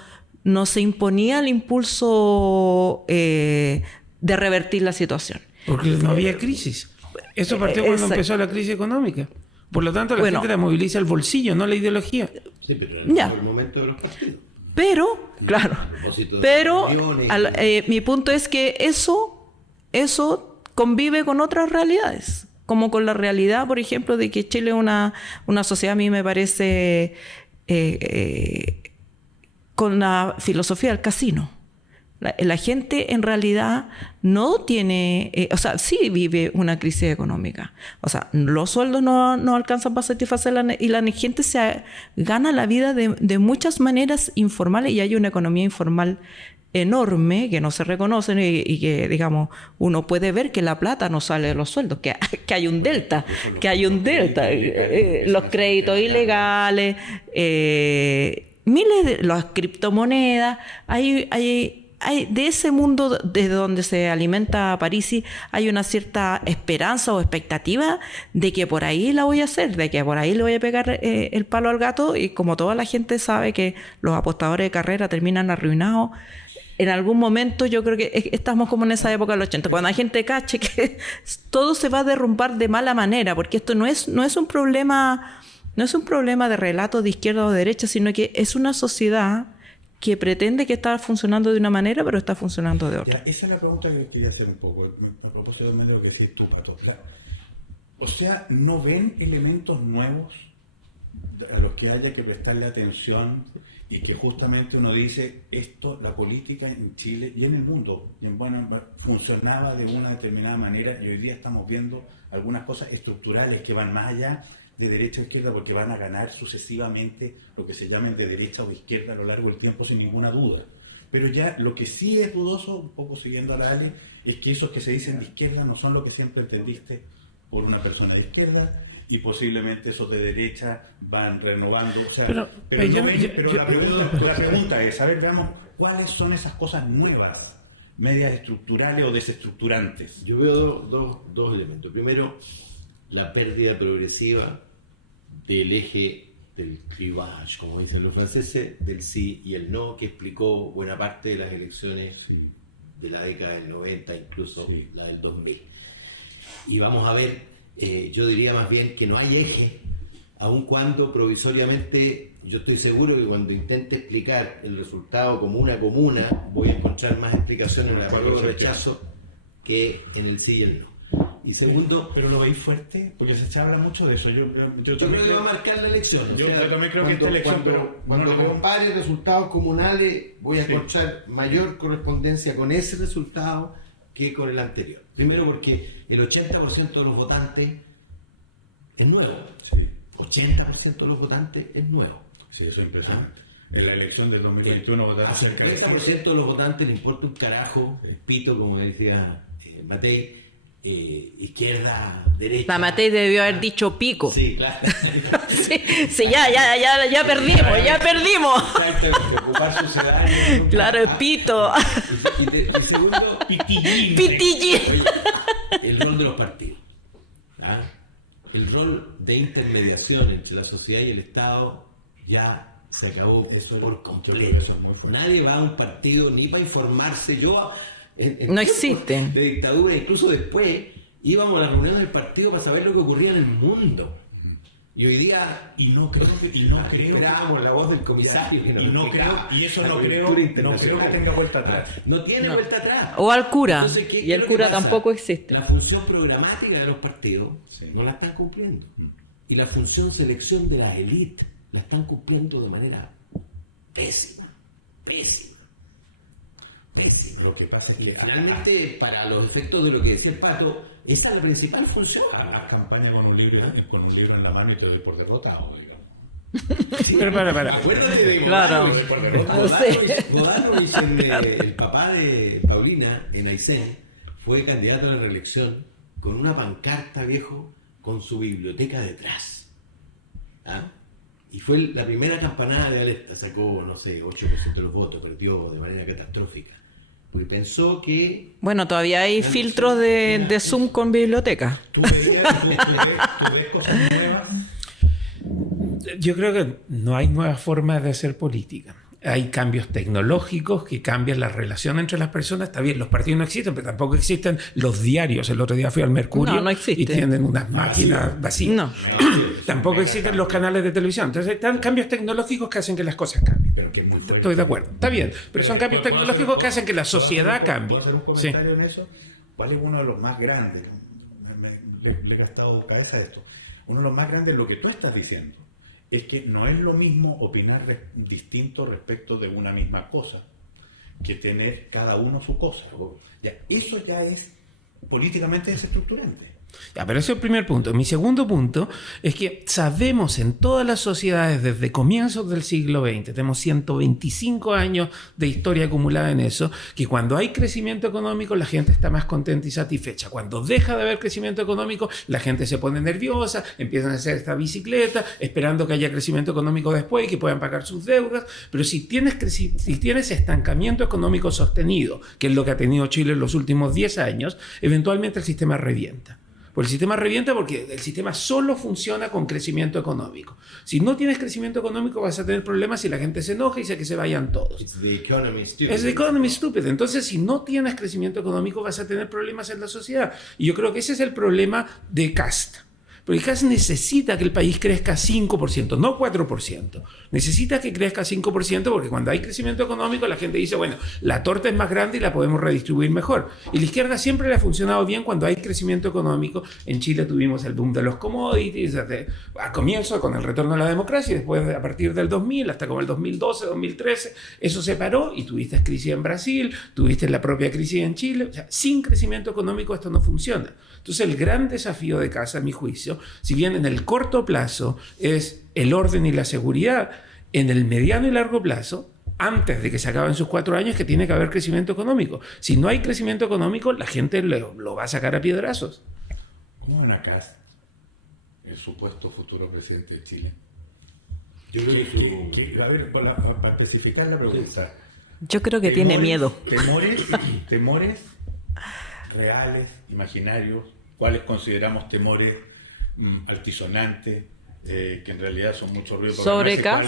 se imponía el impulso de revertir la situación. Porque no había crisis. Eso partió cuando empezó la crisis económica. Por lo tanto, la gente la moviliza el bolsillo, no la ideología. Sí, pero en el momento de los partidos. Pero, claro, mi punto es que eso convive con otras realidades, como con la realidad, por ejemplo, de que Chile es una sociedad, a mí me parece... con la filosofía del casino. La gente en realidad no tiene, sí vive una crisis económica. O sea, los sueldos no alcanzan para satisfacer y la gente gana la vida de muchas maneras informales y hay una economía informal enorme que no se reconocen y que, digamos, uno puede ver que la plata no sale de los sueldos, que hay un delta, los créditos ilegales, miles de las criptomonedas, hay de ese mundo de donde se alimenta Parisi, hay una cierta esperanza o expectativa de que por ahí la voy a hacer, de que por ahí le voy a pegar el palo al gato, y como toda la gente sabe que los apostadores de carrera terminan arruinados, en algún momento yo creo que estamos como en esa época del 80, cuando la gente cache que todo se va a derrumbar de mala manera, porque esto no es un problema... No es un problema de relato de izquierda o de derecha, sino que es una sociedad que pretende que está funcionando de una manera, pero está funcionando de otra. Esa es la pregunta que quería hacer un poco, a propósito de lo que decís tú, Pato. O sea, ¿no ven elementos nuevos a los que haya que prestarle atención y que justamente uno dice, la política en Chile y en el mundo, funcionaba de una determinada manera y hoy día estamos viendo algunas cosas estructurales que van más allá de derecha o izquierda, porque van a ganar sucesivamente lo que se llamen de derecha o de izquierda a lo largo del tiempo sin ninguna duda. Pero ya lo que sí es dudoso, un poco siguiendo a la Ale, es que esos que se dicen de izquierda no son lo que siempre entendiste por una persona de izquierda, y posiblemente esos de derecha van renovando. O sea, la pregunta es, a ver, veamos, ¿cuáles son esas cosas nuevas, medias estructurales o desestructurantes? Yo veo dos elementos. Primero, la pérdida progresiva del eje del clivage, como dicen los franceses, del sí y el no, que explicó buena parte de las elecciones de la década del 90, incluso la del 2000. Y vamos a ver, yo diría más bien que no hay eje, aun cuando provisoriamente yo estoy seguro que cuando intente explicar el resultado comuna a comuna voy a encontrar más explicaciones en el apruebo o rechazo que en el sí y el no. Y segundo... ¿Pero lo veis fuerte? Porque se habla mucho de eso. Yo creo que va a marcar la elección. Yo también creo que esta elección... Cuando compare resultados comunales voy a encontrar mayor correspondencia con ese resultado que con el anterior. Primero porque el 80% de los votantes es nuevo. Sí. 80% de los votantes es nuevo. Sí, eso es impresionante. En la elección del 2021 votaron cerca de 50% de los votantes le importa un carajo, pito, como le decía Matei, izquierda, derecha. Matei debió haber dicho pico. Sí, claro. sí, ya perdimos. Exacto, ocupar su ciudadanía. Claro, es pito. Y segundo, pitillín. El rol de los partidos. El rol de intermediación entre la sociedad y el Estado ya se acabó por completo. Nadie va a un partido ni para informarse. Yo en no existen. De dictadura, incluso después, íbamos a las reuniones del partido para saber lo que ocurría en el mundo. Y hoy día no creo esperábamos la voz del comisario que nos no creo que tenga vuelta atrás. No tiene vuelta atrás. O al cura. Entonces, y el cura tampoco existe. La función programática de los partidos no la están cumpliendo. Y la función selección de las élites la están cumpliendo de manera pésima. Lo que pasa es que finalmente, para los efectos de lo que decía el Pato, esa es la principal función. Haz campaña con un libro en la mano y te doy por derrotado, digamos. Sí, pero para. Acuérdate de claro. Godano, el papá de Paulina en Aysén, fue candidato a la reelección con una pancarta, viejo, con su biblioteca detrás. Y fue la primera campanada de alerta, sacó, no sé, 8% de los votos, perdió de manera catastrófica. Porque pensó que... Bueno, todavía hay filtros de Zoom con biblioteca. ¿Tú ves cosas nuevas? Yo creo que no hay nuevas formas de hacer política. Hay cambios tecnológicos que cambian la relación entre las personas. Está bien, los partidos no existen, pero tampoco existen los diarios. El otro día fui al Mercurio y tienen unas máquinas vacías. No. Tampoco existen los canales de televisión. Entonces están cambios tecnológicos que hacen que las cosas cambien. Estoy de acuerdo. Está bien, pero son cambios tecnológicos que hacen que la sociedad cambie. ¿Puedo hacer un comentario en eso? ¿Cuál es uno de los más grandes? Le he gastado cabeza a esto. Uno de los más grandes es lo que tú estás diciendo. Es que no es lo mismo opinar distinto respecto de una misma cosa que tener cada uno su cosa. Eso ya es políticamente desestructurante. Ya, pero ese es el primer punto. Mi segundo punto es que sabemos en todas las sociedades desde comienzos del siglo XX, tenemos 125 años de historia acumulada en eso, que cuando hay crecimiento económico la gente está más contenta y satisfecha. Cuando deja de haber crecimiento económico la gente se pone nerviosa, empiezan a hacer esta bicicleta esperando que haya crecimiento económico después y que puedan pagar sus deudas. Pero si tienes estancamiento económico sostenido, que es lo que ha tenido Chile en los últimos 10 años, eventualmente el sistema revienta. Pues el sistema revienta porque el sistema solo funciona con crecimiento económico. Si no tienes crecimiento económico vas a tener problemas si la gente se enoja y dice que se vayan todos. Es the economy stupid. Entonces, si no tienes crecimiento económico vas a tener problemas en la sociedad. Y yo creo que ese es el problema de Kast. Porque Kast necesita que el país crezca 5%, no 4%. Necesita que crezca 5% porque cuando hay crecimiento económico la gente dice, bueno, la torta es más grande y la podemos redistribuir mejor. Y la izquierda siempre le ha funcionado bien cuando hay crecimiento económico. En Chile tuvimos el boom de los commodities, a comienzo con el retorno a la democracia y después a partir del 2000 hasta como el 2012, 2013, eso se paró y tuviste crisis en Brasil, tuviste la propia crisis en Chile. O sea, sin crecimiento económico esto no funciona. Entonces el gran desafío de Kast, a mi juicio, si bien en el corto plazo es el orden y la seguridad, en el mediano y largo plazo, antes de que se acaben sus 4 años, que tiene que haber crecimiento económico. Si no hay crecimiento económico, la gente lo va a sacar a piedrazos. ¿Cómo ven a Kast, el supuesto futuro presidente de Chile? Yo creo que a ver, para especificar la pregunta. Yo creo que tiene miedo. Temores reales, imaginarios, cuáles consideramos temores altisonantes, que en realidad son mucho ruido. ¿Sobre CAS?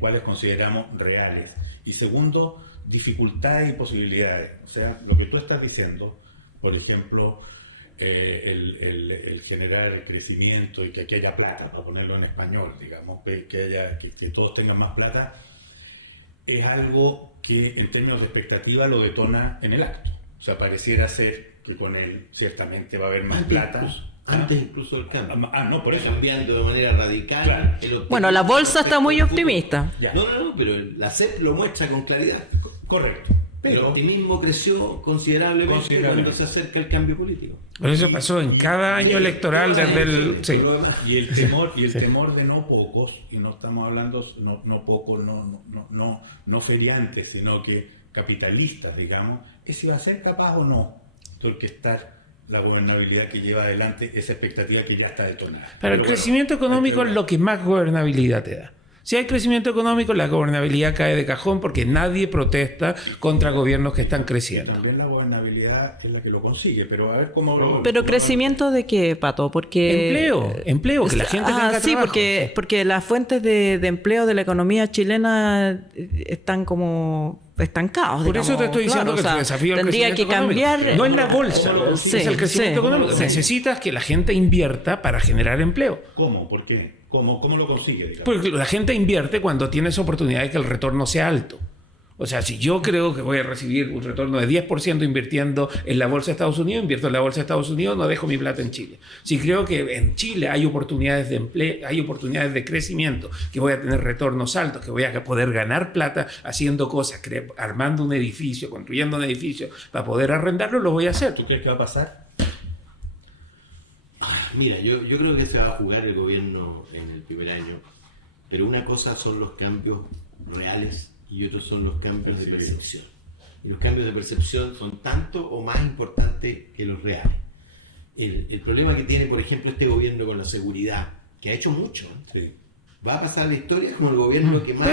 Cuáles consideramos reales. Y segundo, dificultades y posibilidades. O sea, lo que tú estás diciendo, por ejemplo, el generar crecimiento y que aquí haya plata, para ponerlo en español, digamos, que todos tengan más plata, es algo que en términos de expectativa lo detona en el acto. O sea, pareciera ser que con él ciertamente va a haber más plata. Antes incluso del cambio. No, por eso. Cambiando de manera radical. Claro. Bueno, la bolsa está muy optimista. No, pero la CEP lo muestra con claridad. Correcto. El optimismo creció considerablemente cuando se acerca el cambio político. Pero eso pasó en cada año electoral desde el... Sí. Y el temor de no pocos, y no estamos hablando no pocos, no feriantes, sino que capitalistas, digamos, es si va a ser capaz o no de orquestar la gobernabilidad que lleva adelante esa expectativa que ya está detonada. Pero el crecimiento económico es lo que más gobernabilidad te da. Si hay crecimiento económico, la gobernabilidad cae de cajón porque nadie protesta contra gobiernos que están creciendo. También la gobernabilidad es la que lo consigue, pero a ver cómo... ¿Pero crecimiento de qué, Pato? Porque... Empleo, que la gente tenga sí, trabajo. porque las fuentes de empleo de la economía chilena están como estancados. Por eso te estoy diciendo que el desafío del tendría que cambiar. No es la bolsa, Sí, es el crecimiento económico. Necesitas que la gente invierta para generar empleo. ¿Cómo? ¿Por qué? ¿Cómo lo consigue? Digamos? Porque la gente invierte cuando tienes oportunidad de que el retorno sea alto. O sea, si yo creo que voy a recibir un retorno de 10% invirtiendo en la bolsa de Estados Unidos, invierto en la bolsa de Estados Unidos, no dejo mi plata en Chile. Si creo que en Chile hay oportunidades de empleo, hay oportunidades de crecimiento, que voy a tener retornos altos, que voy a poder ganar plata haciendo cosas, armando un edificio, construyendo un edificio, para poder arrendarlo, lo voy a hacer. ¿Tú crees que va a pasar? Mira, yo creo que se va a jugar el gobierno en el primer año, pero una cosa son los cambios reales y otros son los cambios de percepción. Y los cambios de percepción son tanto o más importantes que los reales. El problema que tiene, por ejemplo, este gobierno con la seguridad, que ha hecho mucho, Sí. va a pasar la historia como el gobierno que más...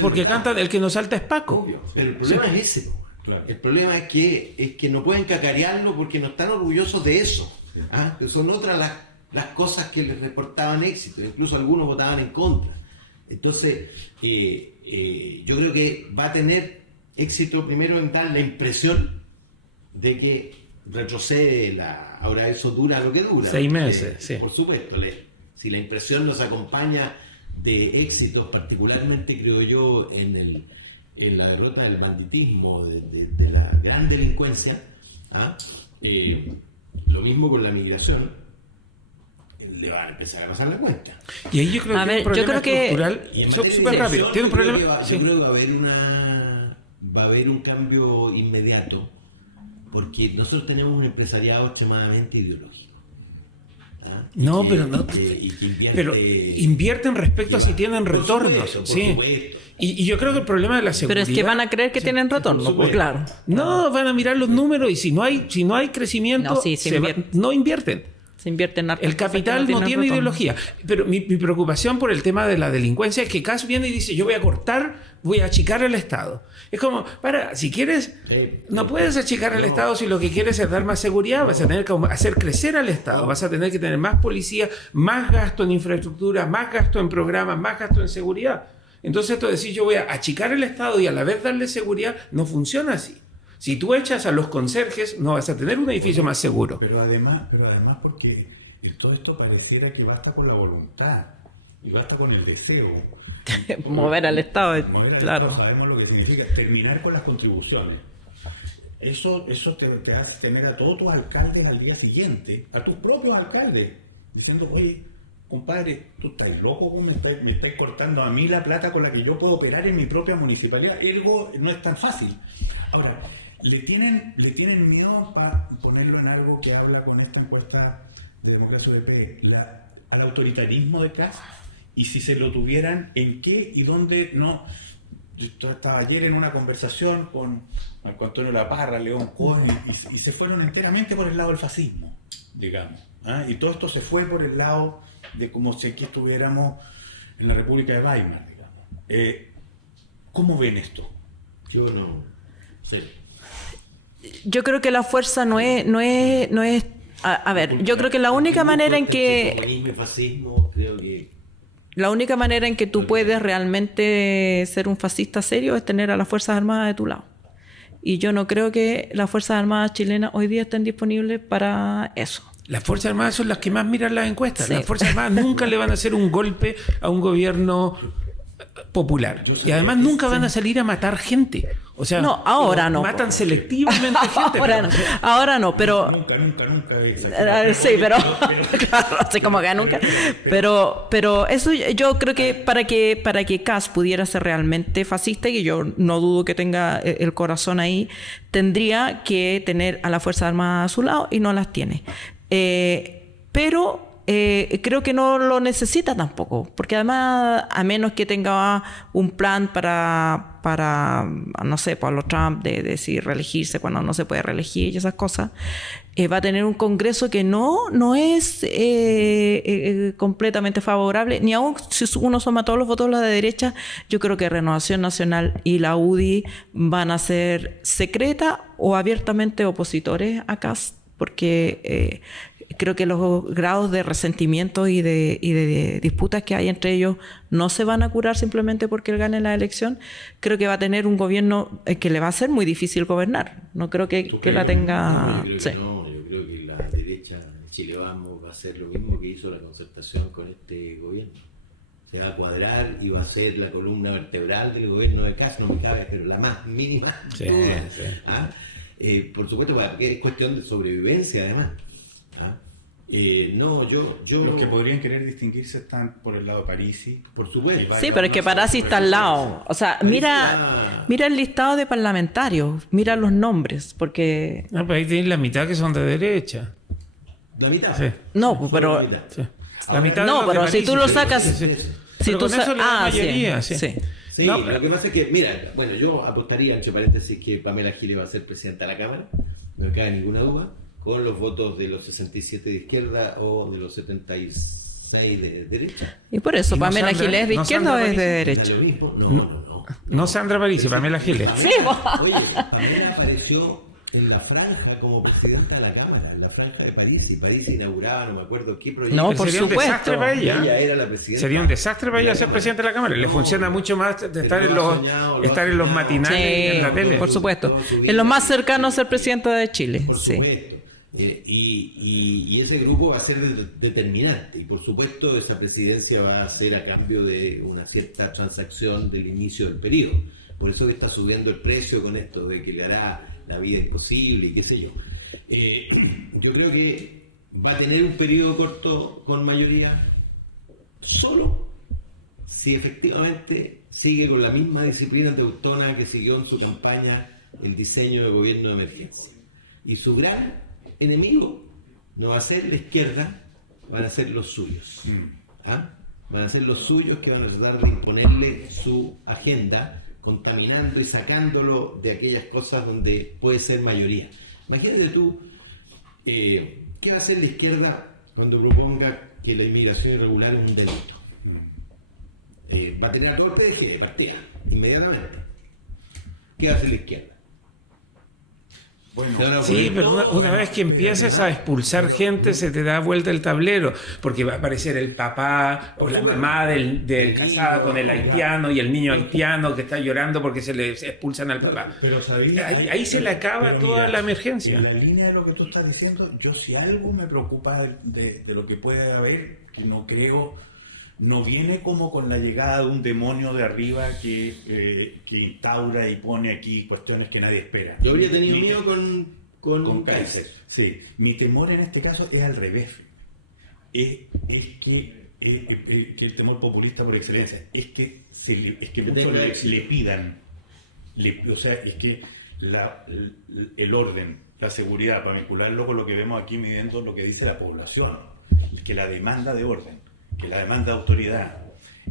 Porque canta el que nos salta es Paco. Obvio, pero el problema es ese. Claro. El problema es que no pueden cacarearlo porque no están orgullosos de eso. Que son otras las cosas que les reportaban éxito. Incluso algunos votaban en contra. Entonces, yo creo que va a tener éxito primero en dar la impresión de que retrocede ahora eso dura lo que dura. 6 meses, sí. Por supuesto, si la impresión nos acompaña de éxitos, particularmente creo yo en la derrota del banditismo, de la gran delincuencia, lo mismo con la migración, le van a empezar a pasar la cuenta. Y ahí yo creo que un problema estructural, súper rápido, tiene un problema. Yo creo que va a haber un cambio inmediato, porque nosotros tenemos un empresariado extremadamente ideológico. No, pero no. Pero invierten respecto a si tienen retornos. Por Sí. supuesto. Y yo creo que el problema de la seguridad. Pero es que van a creer que tienen retorno, pues claro. No, van a mirar los números y si no hay crecimiento, No, sí, no invierten. Se invierten en El capital no tiene ideología. Pero mi preocupación por el tema de la delincuencia es que Kass viene y dice, yo voy a achicar el Estado. Es como, si quieres, no puedes achicar el Estado si lo que quieres es dar más seguridad, vas a tener que hacer crecer al Estado, vas a tener que tener más policía, más gasto en infraestructura, más gasto en programas, más gasto en seguridad. Entonces esto de decir yo voy a achicar el Estado y a la vez darle seguridad, no funciona así. Si tú echas a los conserjes, no vas a tener un edificio más seguro. Pero además porque todo esto pareciera que basta con la voluntad y basta con el deseo. Mover al Estado, claro. Estado, sabemos lo que significa terminar con las contribuciones. Eso te hace tener a todos tus alcaldes al día siguiente, a tus propios alcaldes, diciendo, oye, compadre, tú estás loco, ¿cómo me estáis cortando a mí la plata con la que yo puedo operar en mi propia municipalidad? Ergo, no es tan fácil. Ahora, le tienen miedo para ponerlo en algo que habla con esta encuesta de Democracia UDP, al autoritarismo de Kass, y si se lo tuvieran, ¿en qué y dónde no? Yo estaba ayer en una conversación con Marco Antonio Laparra, León Cohen, y se fueron enteramente por el lado del fascismo, digamos. Y todo esto se fue por el lado de como si aquí estuviéramos en la República de Weimar, digamos. ¿Cómo ven esto? Yo no sé. Yo creo que la fuerza no es A ver, yo creo que la única manera en que... Comunismo y fascismo, creo que... La única manera en que tú puedes realmente ser un fascista serio es tener a las Fuerzas Armadas de tu lado. Y yo no creo que las Fuerzas Armadas chilenas hoy día estén disponibles para eso. Las Fuerzas Armadas son las que más miran las encuestas. Sí. Las Fuerzas Armadas nunca le van a hacer un golpe a un gobierno popular. Y además nunca van a salir a matar gente. O sea, no, ahora no. Matan selectivamente gente. Ahora no, pero... Nunca. Sí, pero... Claro, así como que nunca. Pero eso yo creo que para que Kast pudiera ser realmente fascista, y yo no dudo que tenga el corazón ahí, tendría que tener a las Fuerzas Armadas a su lado y no las tiene. Pero creo que no lo necesita tampoco, porque además, a menos que tenga un plan para no sé, para los Trump de si reelegirse cuando no se puede reelegir y esas cosas, va a tener un Congreso que no es completamente favorable, ni aun si uno suma todos los votos de la derecha. Yo creo que Renovación Nacional y la UDI van a ser secreta o abiertamente opositores a Kast, porque creo que los grados de resentimiento y de disputas que hay entre ellos no se van a curar simplemente porque él gane la elección. Creo que va a tener un gobierno que le va a ser muy difícil gobernar. No creo que la tenga... Yo creo que la derecha de Chile Vamos va a hacer lo mismo que hizo la Concertación con este gobierno. Se va a cuadrar y va a ser la columna vertebral del gobierno de Kast, no me cabe, pero la más mínima. Sí. ¿Ah? Por supuesto, porque es cuestión de sobrevivencia además. ¿Ah? Los que podrían querer distinguirse están por el lado de Parisi. Por supuesto. Sí, pero es que Parisi está al lado. O sea, mira el listado de parlamentarios, mira los nombres, porque... No, pero ahí tienes la mitad que son de derecha. ¿La mitad? Sí. No, pero... Sí. La mitad no, de los pero de si tú lo sacas... Si tú con eso le da mayoría, sí. Sí, No, lo que pasa es que, mira, bueno, yo apostaría, entre paréntesis, que Pamela Giles va a ser presidenta de la Cámara, no me cabe ninguna duda, con los votos de los 67 de izquierda o de los 76 de derecha. Y por eso, ¿Pamela Giles es de izquierda o es de derecha? No Sandra Parisi, Pamela Giles. Sí, oye, Pamela apareció en la franja como presidenta de la Cámara, en la franja de Parisi. Parisi inauguraba, no me acuerdo qué proyecto. No, Pero por sería un supuesto. desastre para ella. Ella era la presidenta. Sería un desastre para ella ser presidente de la Cámara. Le funciona mucho más de estar en los matinales y en la tele. Por supuesto. Es lo más cercano a ser presidenta de Chile. Por supuesto. Y ese grupo va a ser determinante, y por supuesto esa presidencia va a ser a cambio de una cierta transacción del inicio del periodo. Por eso que está subiendo el precio con esto de que le hará la vida imposible y qué sé yo. Yo creo que va a tener un periodo corto con mayoría solo si efectivamente sigue con la misma disciplina teutona que siguió en su campaña el diseño de gobierno de emergencia. Y su gran enemigo no va a ser la izquierda, van a ser los suyos. ¿Ah? Van a ser los suyos que van a tratar de imponerle su agenda, contaminando y sacándolo de aquellas cosas donde puede ser mayoría. Imagínate tú, ¿qué va a hacer la izquierda cuando proponga que la inmigración irregular es un delito? Va a tener a todo el PDG de partida, inmediatamente. ¿Qué va a hacer la izquierda? Bueno, Sí, pero una vez que empieces a expulsar gente, se te da vuelta el tablero, porque va a aparecer el papá o la mamá del casada con el haitiano y el niño haitiano que está llorando porque se expulsan al papá. Pero ¿sabía? Ahí se le acaba toda la emergencia. En la línea de lo que tú estás diciendo, yo si algo me preocupa de lo que puede haber, que no creo, no viene como con la llegada de un demonio de arriba que instaura y pone aquí cuestiones que nadie espera. Yo habría tenido miedo con Kaiser. Sí, mi temor en este caso es al revés. Es que el temor populista por excelencia es que muchos le pidan, o sea, es que el orden, la seguridad, para vincularlo con lo que vemos aquí midiendo lo que dice la población, que la demanda de orden, que la demanda de autoridad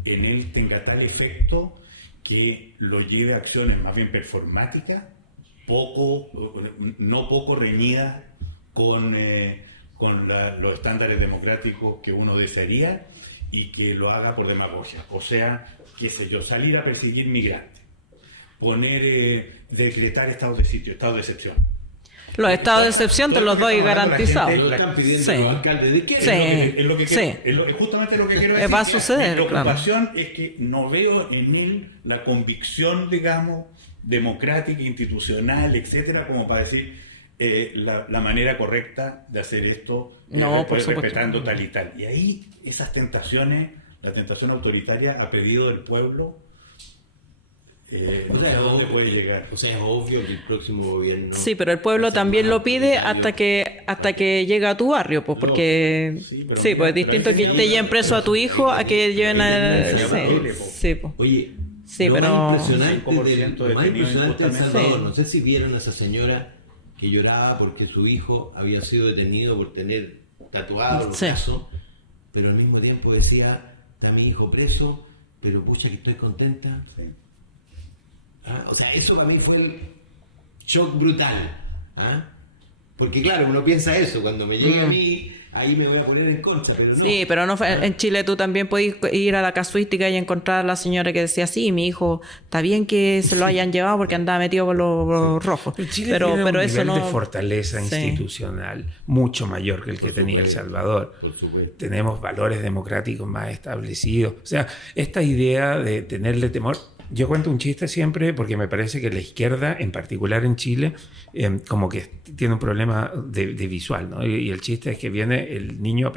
en él tenga tal efecto que lo lleve a acciones más bien performáticas, no poco reñidas con los estándares democráticos que uno desearía, y que lo haga por demagogia. O sea, qué sé yo, salir a perseguir migrantes, decretar estados de sitio, estados de excepción. Los estados de excepción te los doy garantizados. Lo están pidiendo los alcaldes de izquierda. Es justamente lo que quiero decir. Va a suceder, Mi preocupación es que no veo en él la convicción, digamos, democrática, institucional, etcétera, como para decir la manera correcta de hacer esto, por supuesto, respetando tal y tal. Y ahí esas tentaciones, la tentación autoritaria a pedido del pueblo, ¿a dónde puede llegar? O sea, es obvio que el próximo gobierno... Sí, pero el pueblo también lo pide hasta que llega a tu barrio, pues, porque... Sí, pues es distinto que te lleven preso a tu hijo a que lleven a... Sí, pues. Oye, sí, lo pero... más impresionante en Salvador, no sé si vieron a esa señora que lloraba porque su hijo había sido detenido por tener tatuado los brazos, pero al mismo tiempo decía, está mi hijo preso, pero pucha que estoy contenta. Sí. O sea, eso para mí fue el shock brutal. Porque claro, uno piensa eso, cuando me llegue a mí, ahí me voy a poner en contra, pero no. Sí, pero no fue, en Chile tú también puedes ir a la casuística y encontrar a la señora que decía, sí, mi hijo, está bien que se lo hayan llevado porque andaba metido con los rojos. Pero tiene un nivel de fortaleza institucional mucho mayor que el que tenía El Salvador. Tenemos valores democráticos más establecidos. O sea, esta idea de tenerle temor... Yo cuento un chiste siempre porque me parece que la izquierda, en particular en Chile, como que tiene un problema de visual, ¿no? Y el chiste es que viene el niño a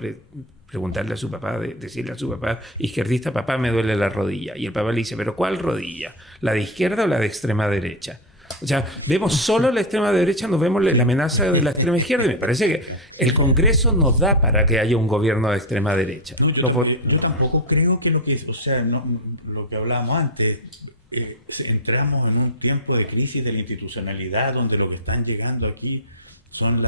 preguntarle a su papá, decirle a su papá izquierdista, papá, me duele la rodilla. Y el papá le dice, ¿pero cuál rodilla? ¿La de izquierda o la de extrema derecha? O sea, vemos solo la extrema derecha, no vemos la amenaza de la extrema izquierda. Y me parece que el Congreso nos da para que haya un gobierno de extrema derecha. No, yo tampoco creo que lo que hablábamos antes, entramos en un tiempo de crisis de la institucionalidad donde lo que están llegando aquí son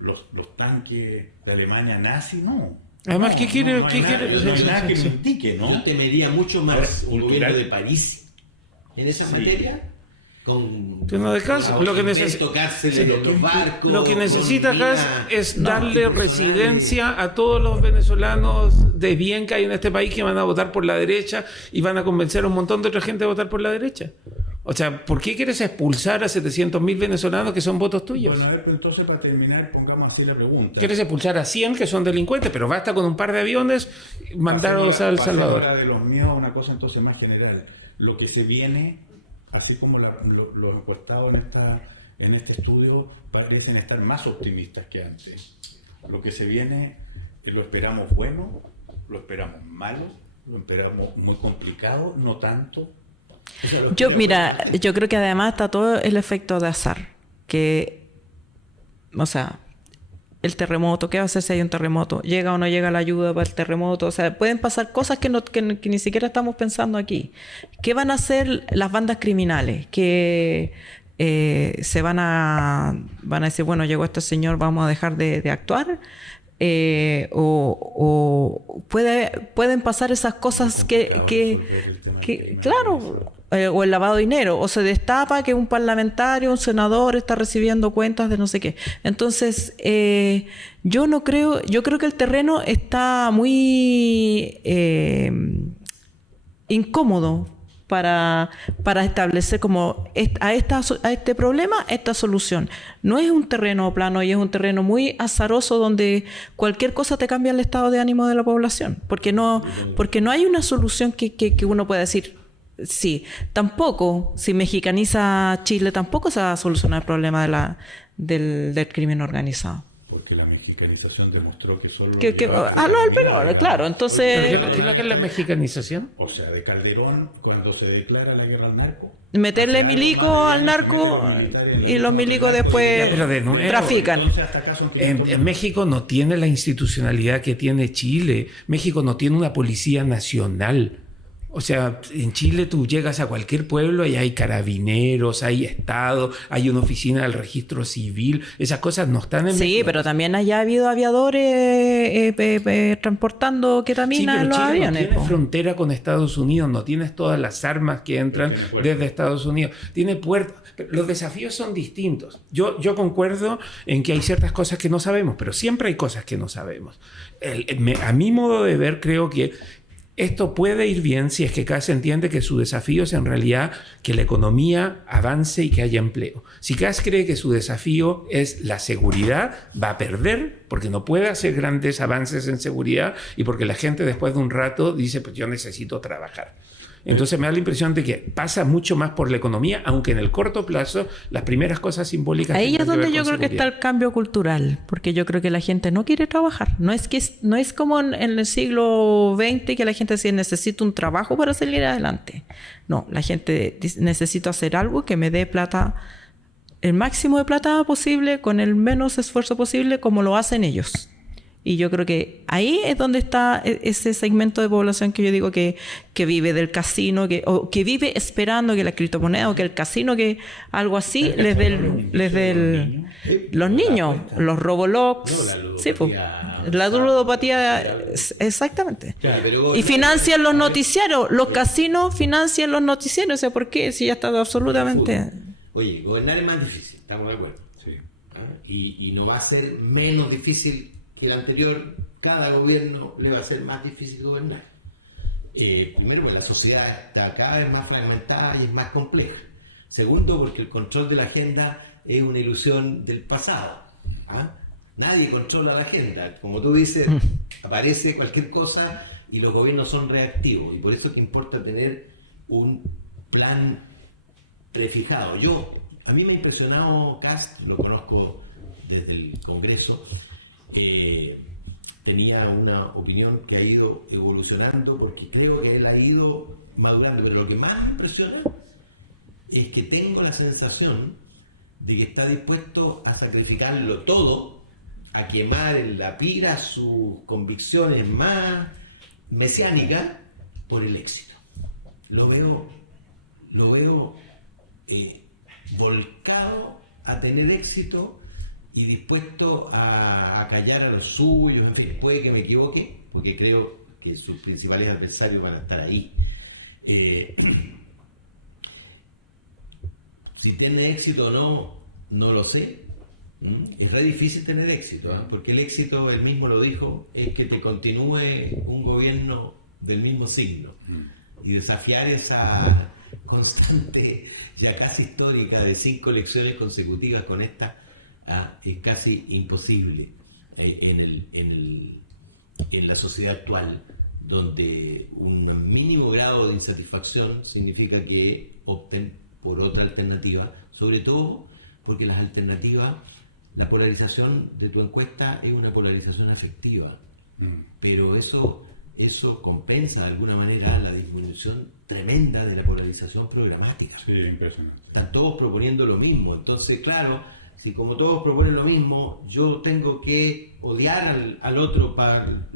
los tanques de Alemania nazi, no. Además, ¿qué quiere? No hay nada que me indique, ¿no? Yo temería mucho más un gobierno de París en esa materia. Lo que necesita acá es darle residencia a todos los venezolanos de bien que hay en este país que van a votar por la derecha y van a convencer a un montón de otra gente a votar por la derecha. O sea, ¿por qué quieres expulsar a 700.000 venezolanos que son votos tuyos? Bueno, a ver, pues entonces para terminar, pongamos así la pregunta. ¿Quieres expulsar a 100 que son delincuentes? Pero basta con un par de aviones mandarlos a El Salvador. Ahora de los miedos, una cosa entonces más general. Lo que se viene... Así como los encuestados en este estudio parecen estar más optimistas que antes. Lo que se viene, lo esperamos bueno, lo esperamos malo, lo esperamos muy complicado, no tanto. Yo creo que además está todo el efecto de azar. El terremoto, ¿qué va a hacer si hay un terremoto? ¿Llega o no llega la ayuda para el terremoto? O sea, pueden pasar cosas que ni siquiera estamos pensando aquí. ¿Qué van a hacer las bandas criminales? Que se van a decir, bueno, llegó este señor, vamos a dejar de actuar. Pueden pasar esas cosas que claro... o el lavado de dinero, o se destapa que un parlamentario, un senador está recibiendo cuentas de no sé qué. Entonces, yo creo que el terreno está muy incómodo para establecer como a este problema esta solución. No es un terreno plano y es un terreno muy azaroso donde cualquier cosa te cambia el estado de ánimo de la población, porque no hay una solución que uno pueda decir. Sí, tampoco, si mexicaniza Chile, tampoco se va a solucionar el problema del crimen organizado. Porque la mexicanización demostró que solo... claro, entonces... ¿Qué es lo que es la mexicanización? O sea, de Calderón, cuando se declara la guerra al narco... Meterle milico al narco y los milicos después trafican. En México no tiene la institucionalidad que tiene Chile. México no tiene una policía nacional. O sea, en Chile tú llegas a cualquier pueblo y hay carabineros, hay Estado, hay una oficina del registro civil. Esas cosas no están en México. Sí, pero también haya habido aviadores transportando ketamina en los aviones. No tiene frontera con Estados Unidos, no tienes todas las armas que entran desde Estados Unidos. Tiene puertos. Los desafíos son distintos. Yo concuerdo en que hay ciertas cosas que no sabemos, pero siempre hay cosas que no sabemos. A mi modo de ver, creo que esto puede ir bien si es que Kast entiende que su desafío es en realidad que la economía avance y que haya empleo. Si Kast cree que su desafío es la seguridad, va a perder porque no puede hacer grandes avances en seguridad y porque la gente después de un rato dice, pues yo necesito trabajar. Entonces me da la impresión de que pasa mucho más por la economía, aunque en el corto plazo las primeras cosas simbólicas... Ahí es donde yo creo seguridad. que está el cambio cultural, porque yo creo que la gente no quiere trabajar. No es como en el siglo XX que la gente decía necesito un trabajo para salir adelante. No, la gente dice necesito hacer algo que me dé plata, el máximo de plata posible, con el menos esfuerzo posible, como lo hacen ellos. Y yo creo que ahí es donde está ese segmento de población que yo digo que vive del casino, o que vive esperando que la criptomoneda o que el casino, que algo así, les dé los niños, los Roblox, sí, pues, la ludopatía, exactamente. Claro, y financian los noticiarios, los casinos financian los noticiarios, o sea, ¿por qué? Si ya está absolutamente... Oye, gobernar es más difícil, estamos de acuerdo. Sí. Y no va a ser menos difícil que el anterior. Cada gobierno le va a ser más difícil gobernar. Primero, porque la sociedad está cada vez más fragmentada y es más compleja. Segundo, porque el control de la agenda es una ilusión del pasado. Nadie controla la agenda. Como tú dices, aparece cualquier cosa y los gobiernos son reactivos. Y por eso es que importa tener un plan prefijado. A mí me ha impresionado Kast, lo conozco desde el Congreso. Tenía una opinión que ha ido evolucionando porque creo que él ha ido madurando, pero lo que más me impresiona es que tengo la sensación de que está dispuesto a sacrificarlo todo, a quemar en la pira sus convicciones más mesiánicas por el éxito. Lo veo volcado a tener éxito y dispuesto a callar a los suyos. En fin, puede que me equivoque, porque creo que sus principales adversarios van a estar ahí. Si tiene éxito o no lo sé. Es re difícil tener éxito, porque el éxito, él mismo lo dijo, es que te continúe un gobierno del mismo signo y desafiar esa constante, ya casi histórica, de 5 elecciones consecutivas con esta. Es casi imposible en la sociedad actual, donde un mínimo grado de insatisfacción significa que opten por otra alternativa, sobre todo porque las alternativas, la polarización de tu encuesta es una polarización afectiva, pero eso compensa de alguna manera la disminución tremenda de la polarización programática. Sí, impresionante. Están todos proponiendo lo mismo, entonces claro, si como todos proponen lo mismo, yo tengo que odiar al otro para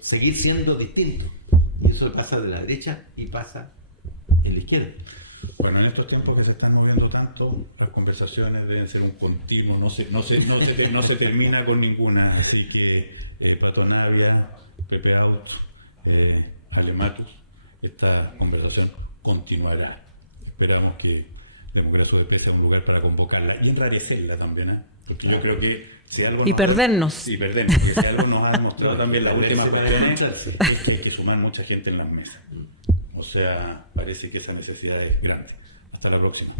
seguir siendo distinto. Y eso pasa de la derecha y pasa en la izquierda. Bueno, en estos tiempos que se están moviendo tanto, las conversaciones deben ser un continuo, no se termina con ninguna. Así que Pato Navia, Pepe Out, Alematus, esta conversación continuará. Esperamos que el Congreso de Paz sea un lugar para convocarla y enrarecerla también, porque yo creo que si algo perdernos, porque si algo nos ha demostrado también las últimas cuestiones es que hay que sumar mucha gente en las mesas. O sea, parece que esa necesidad es grande. Hasta la próxima.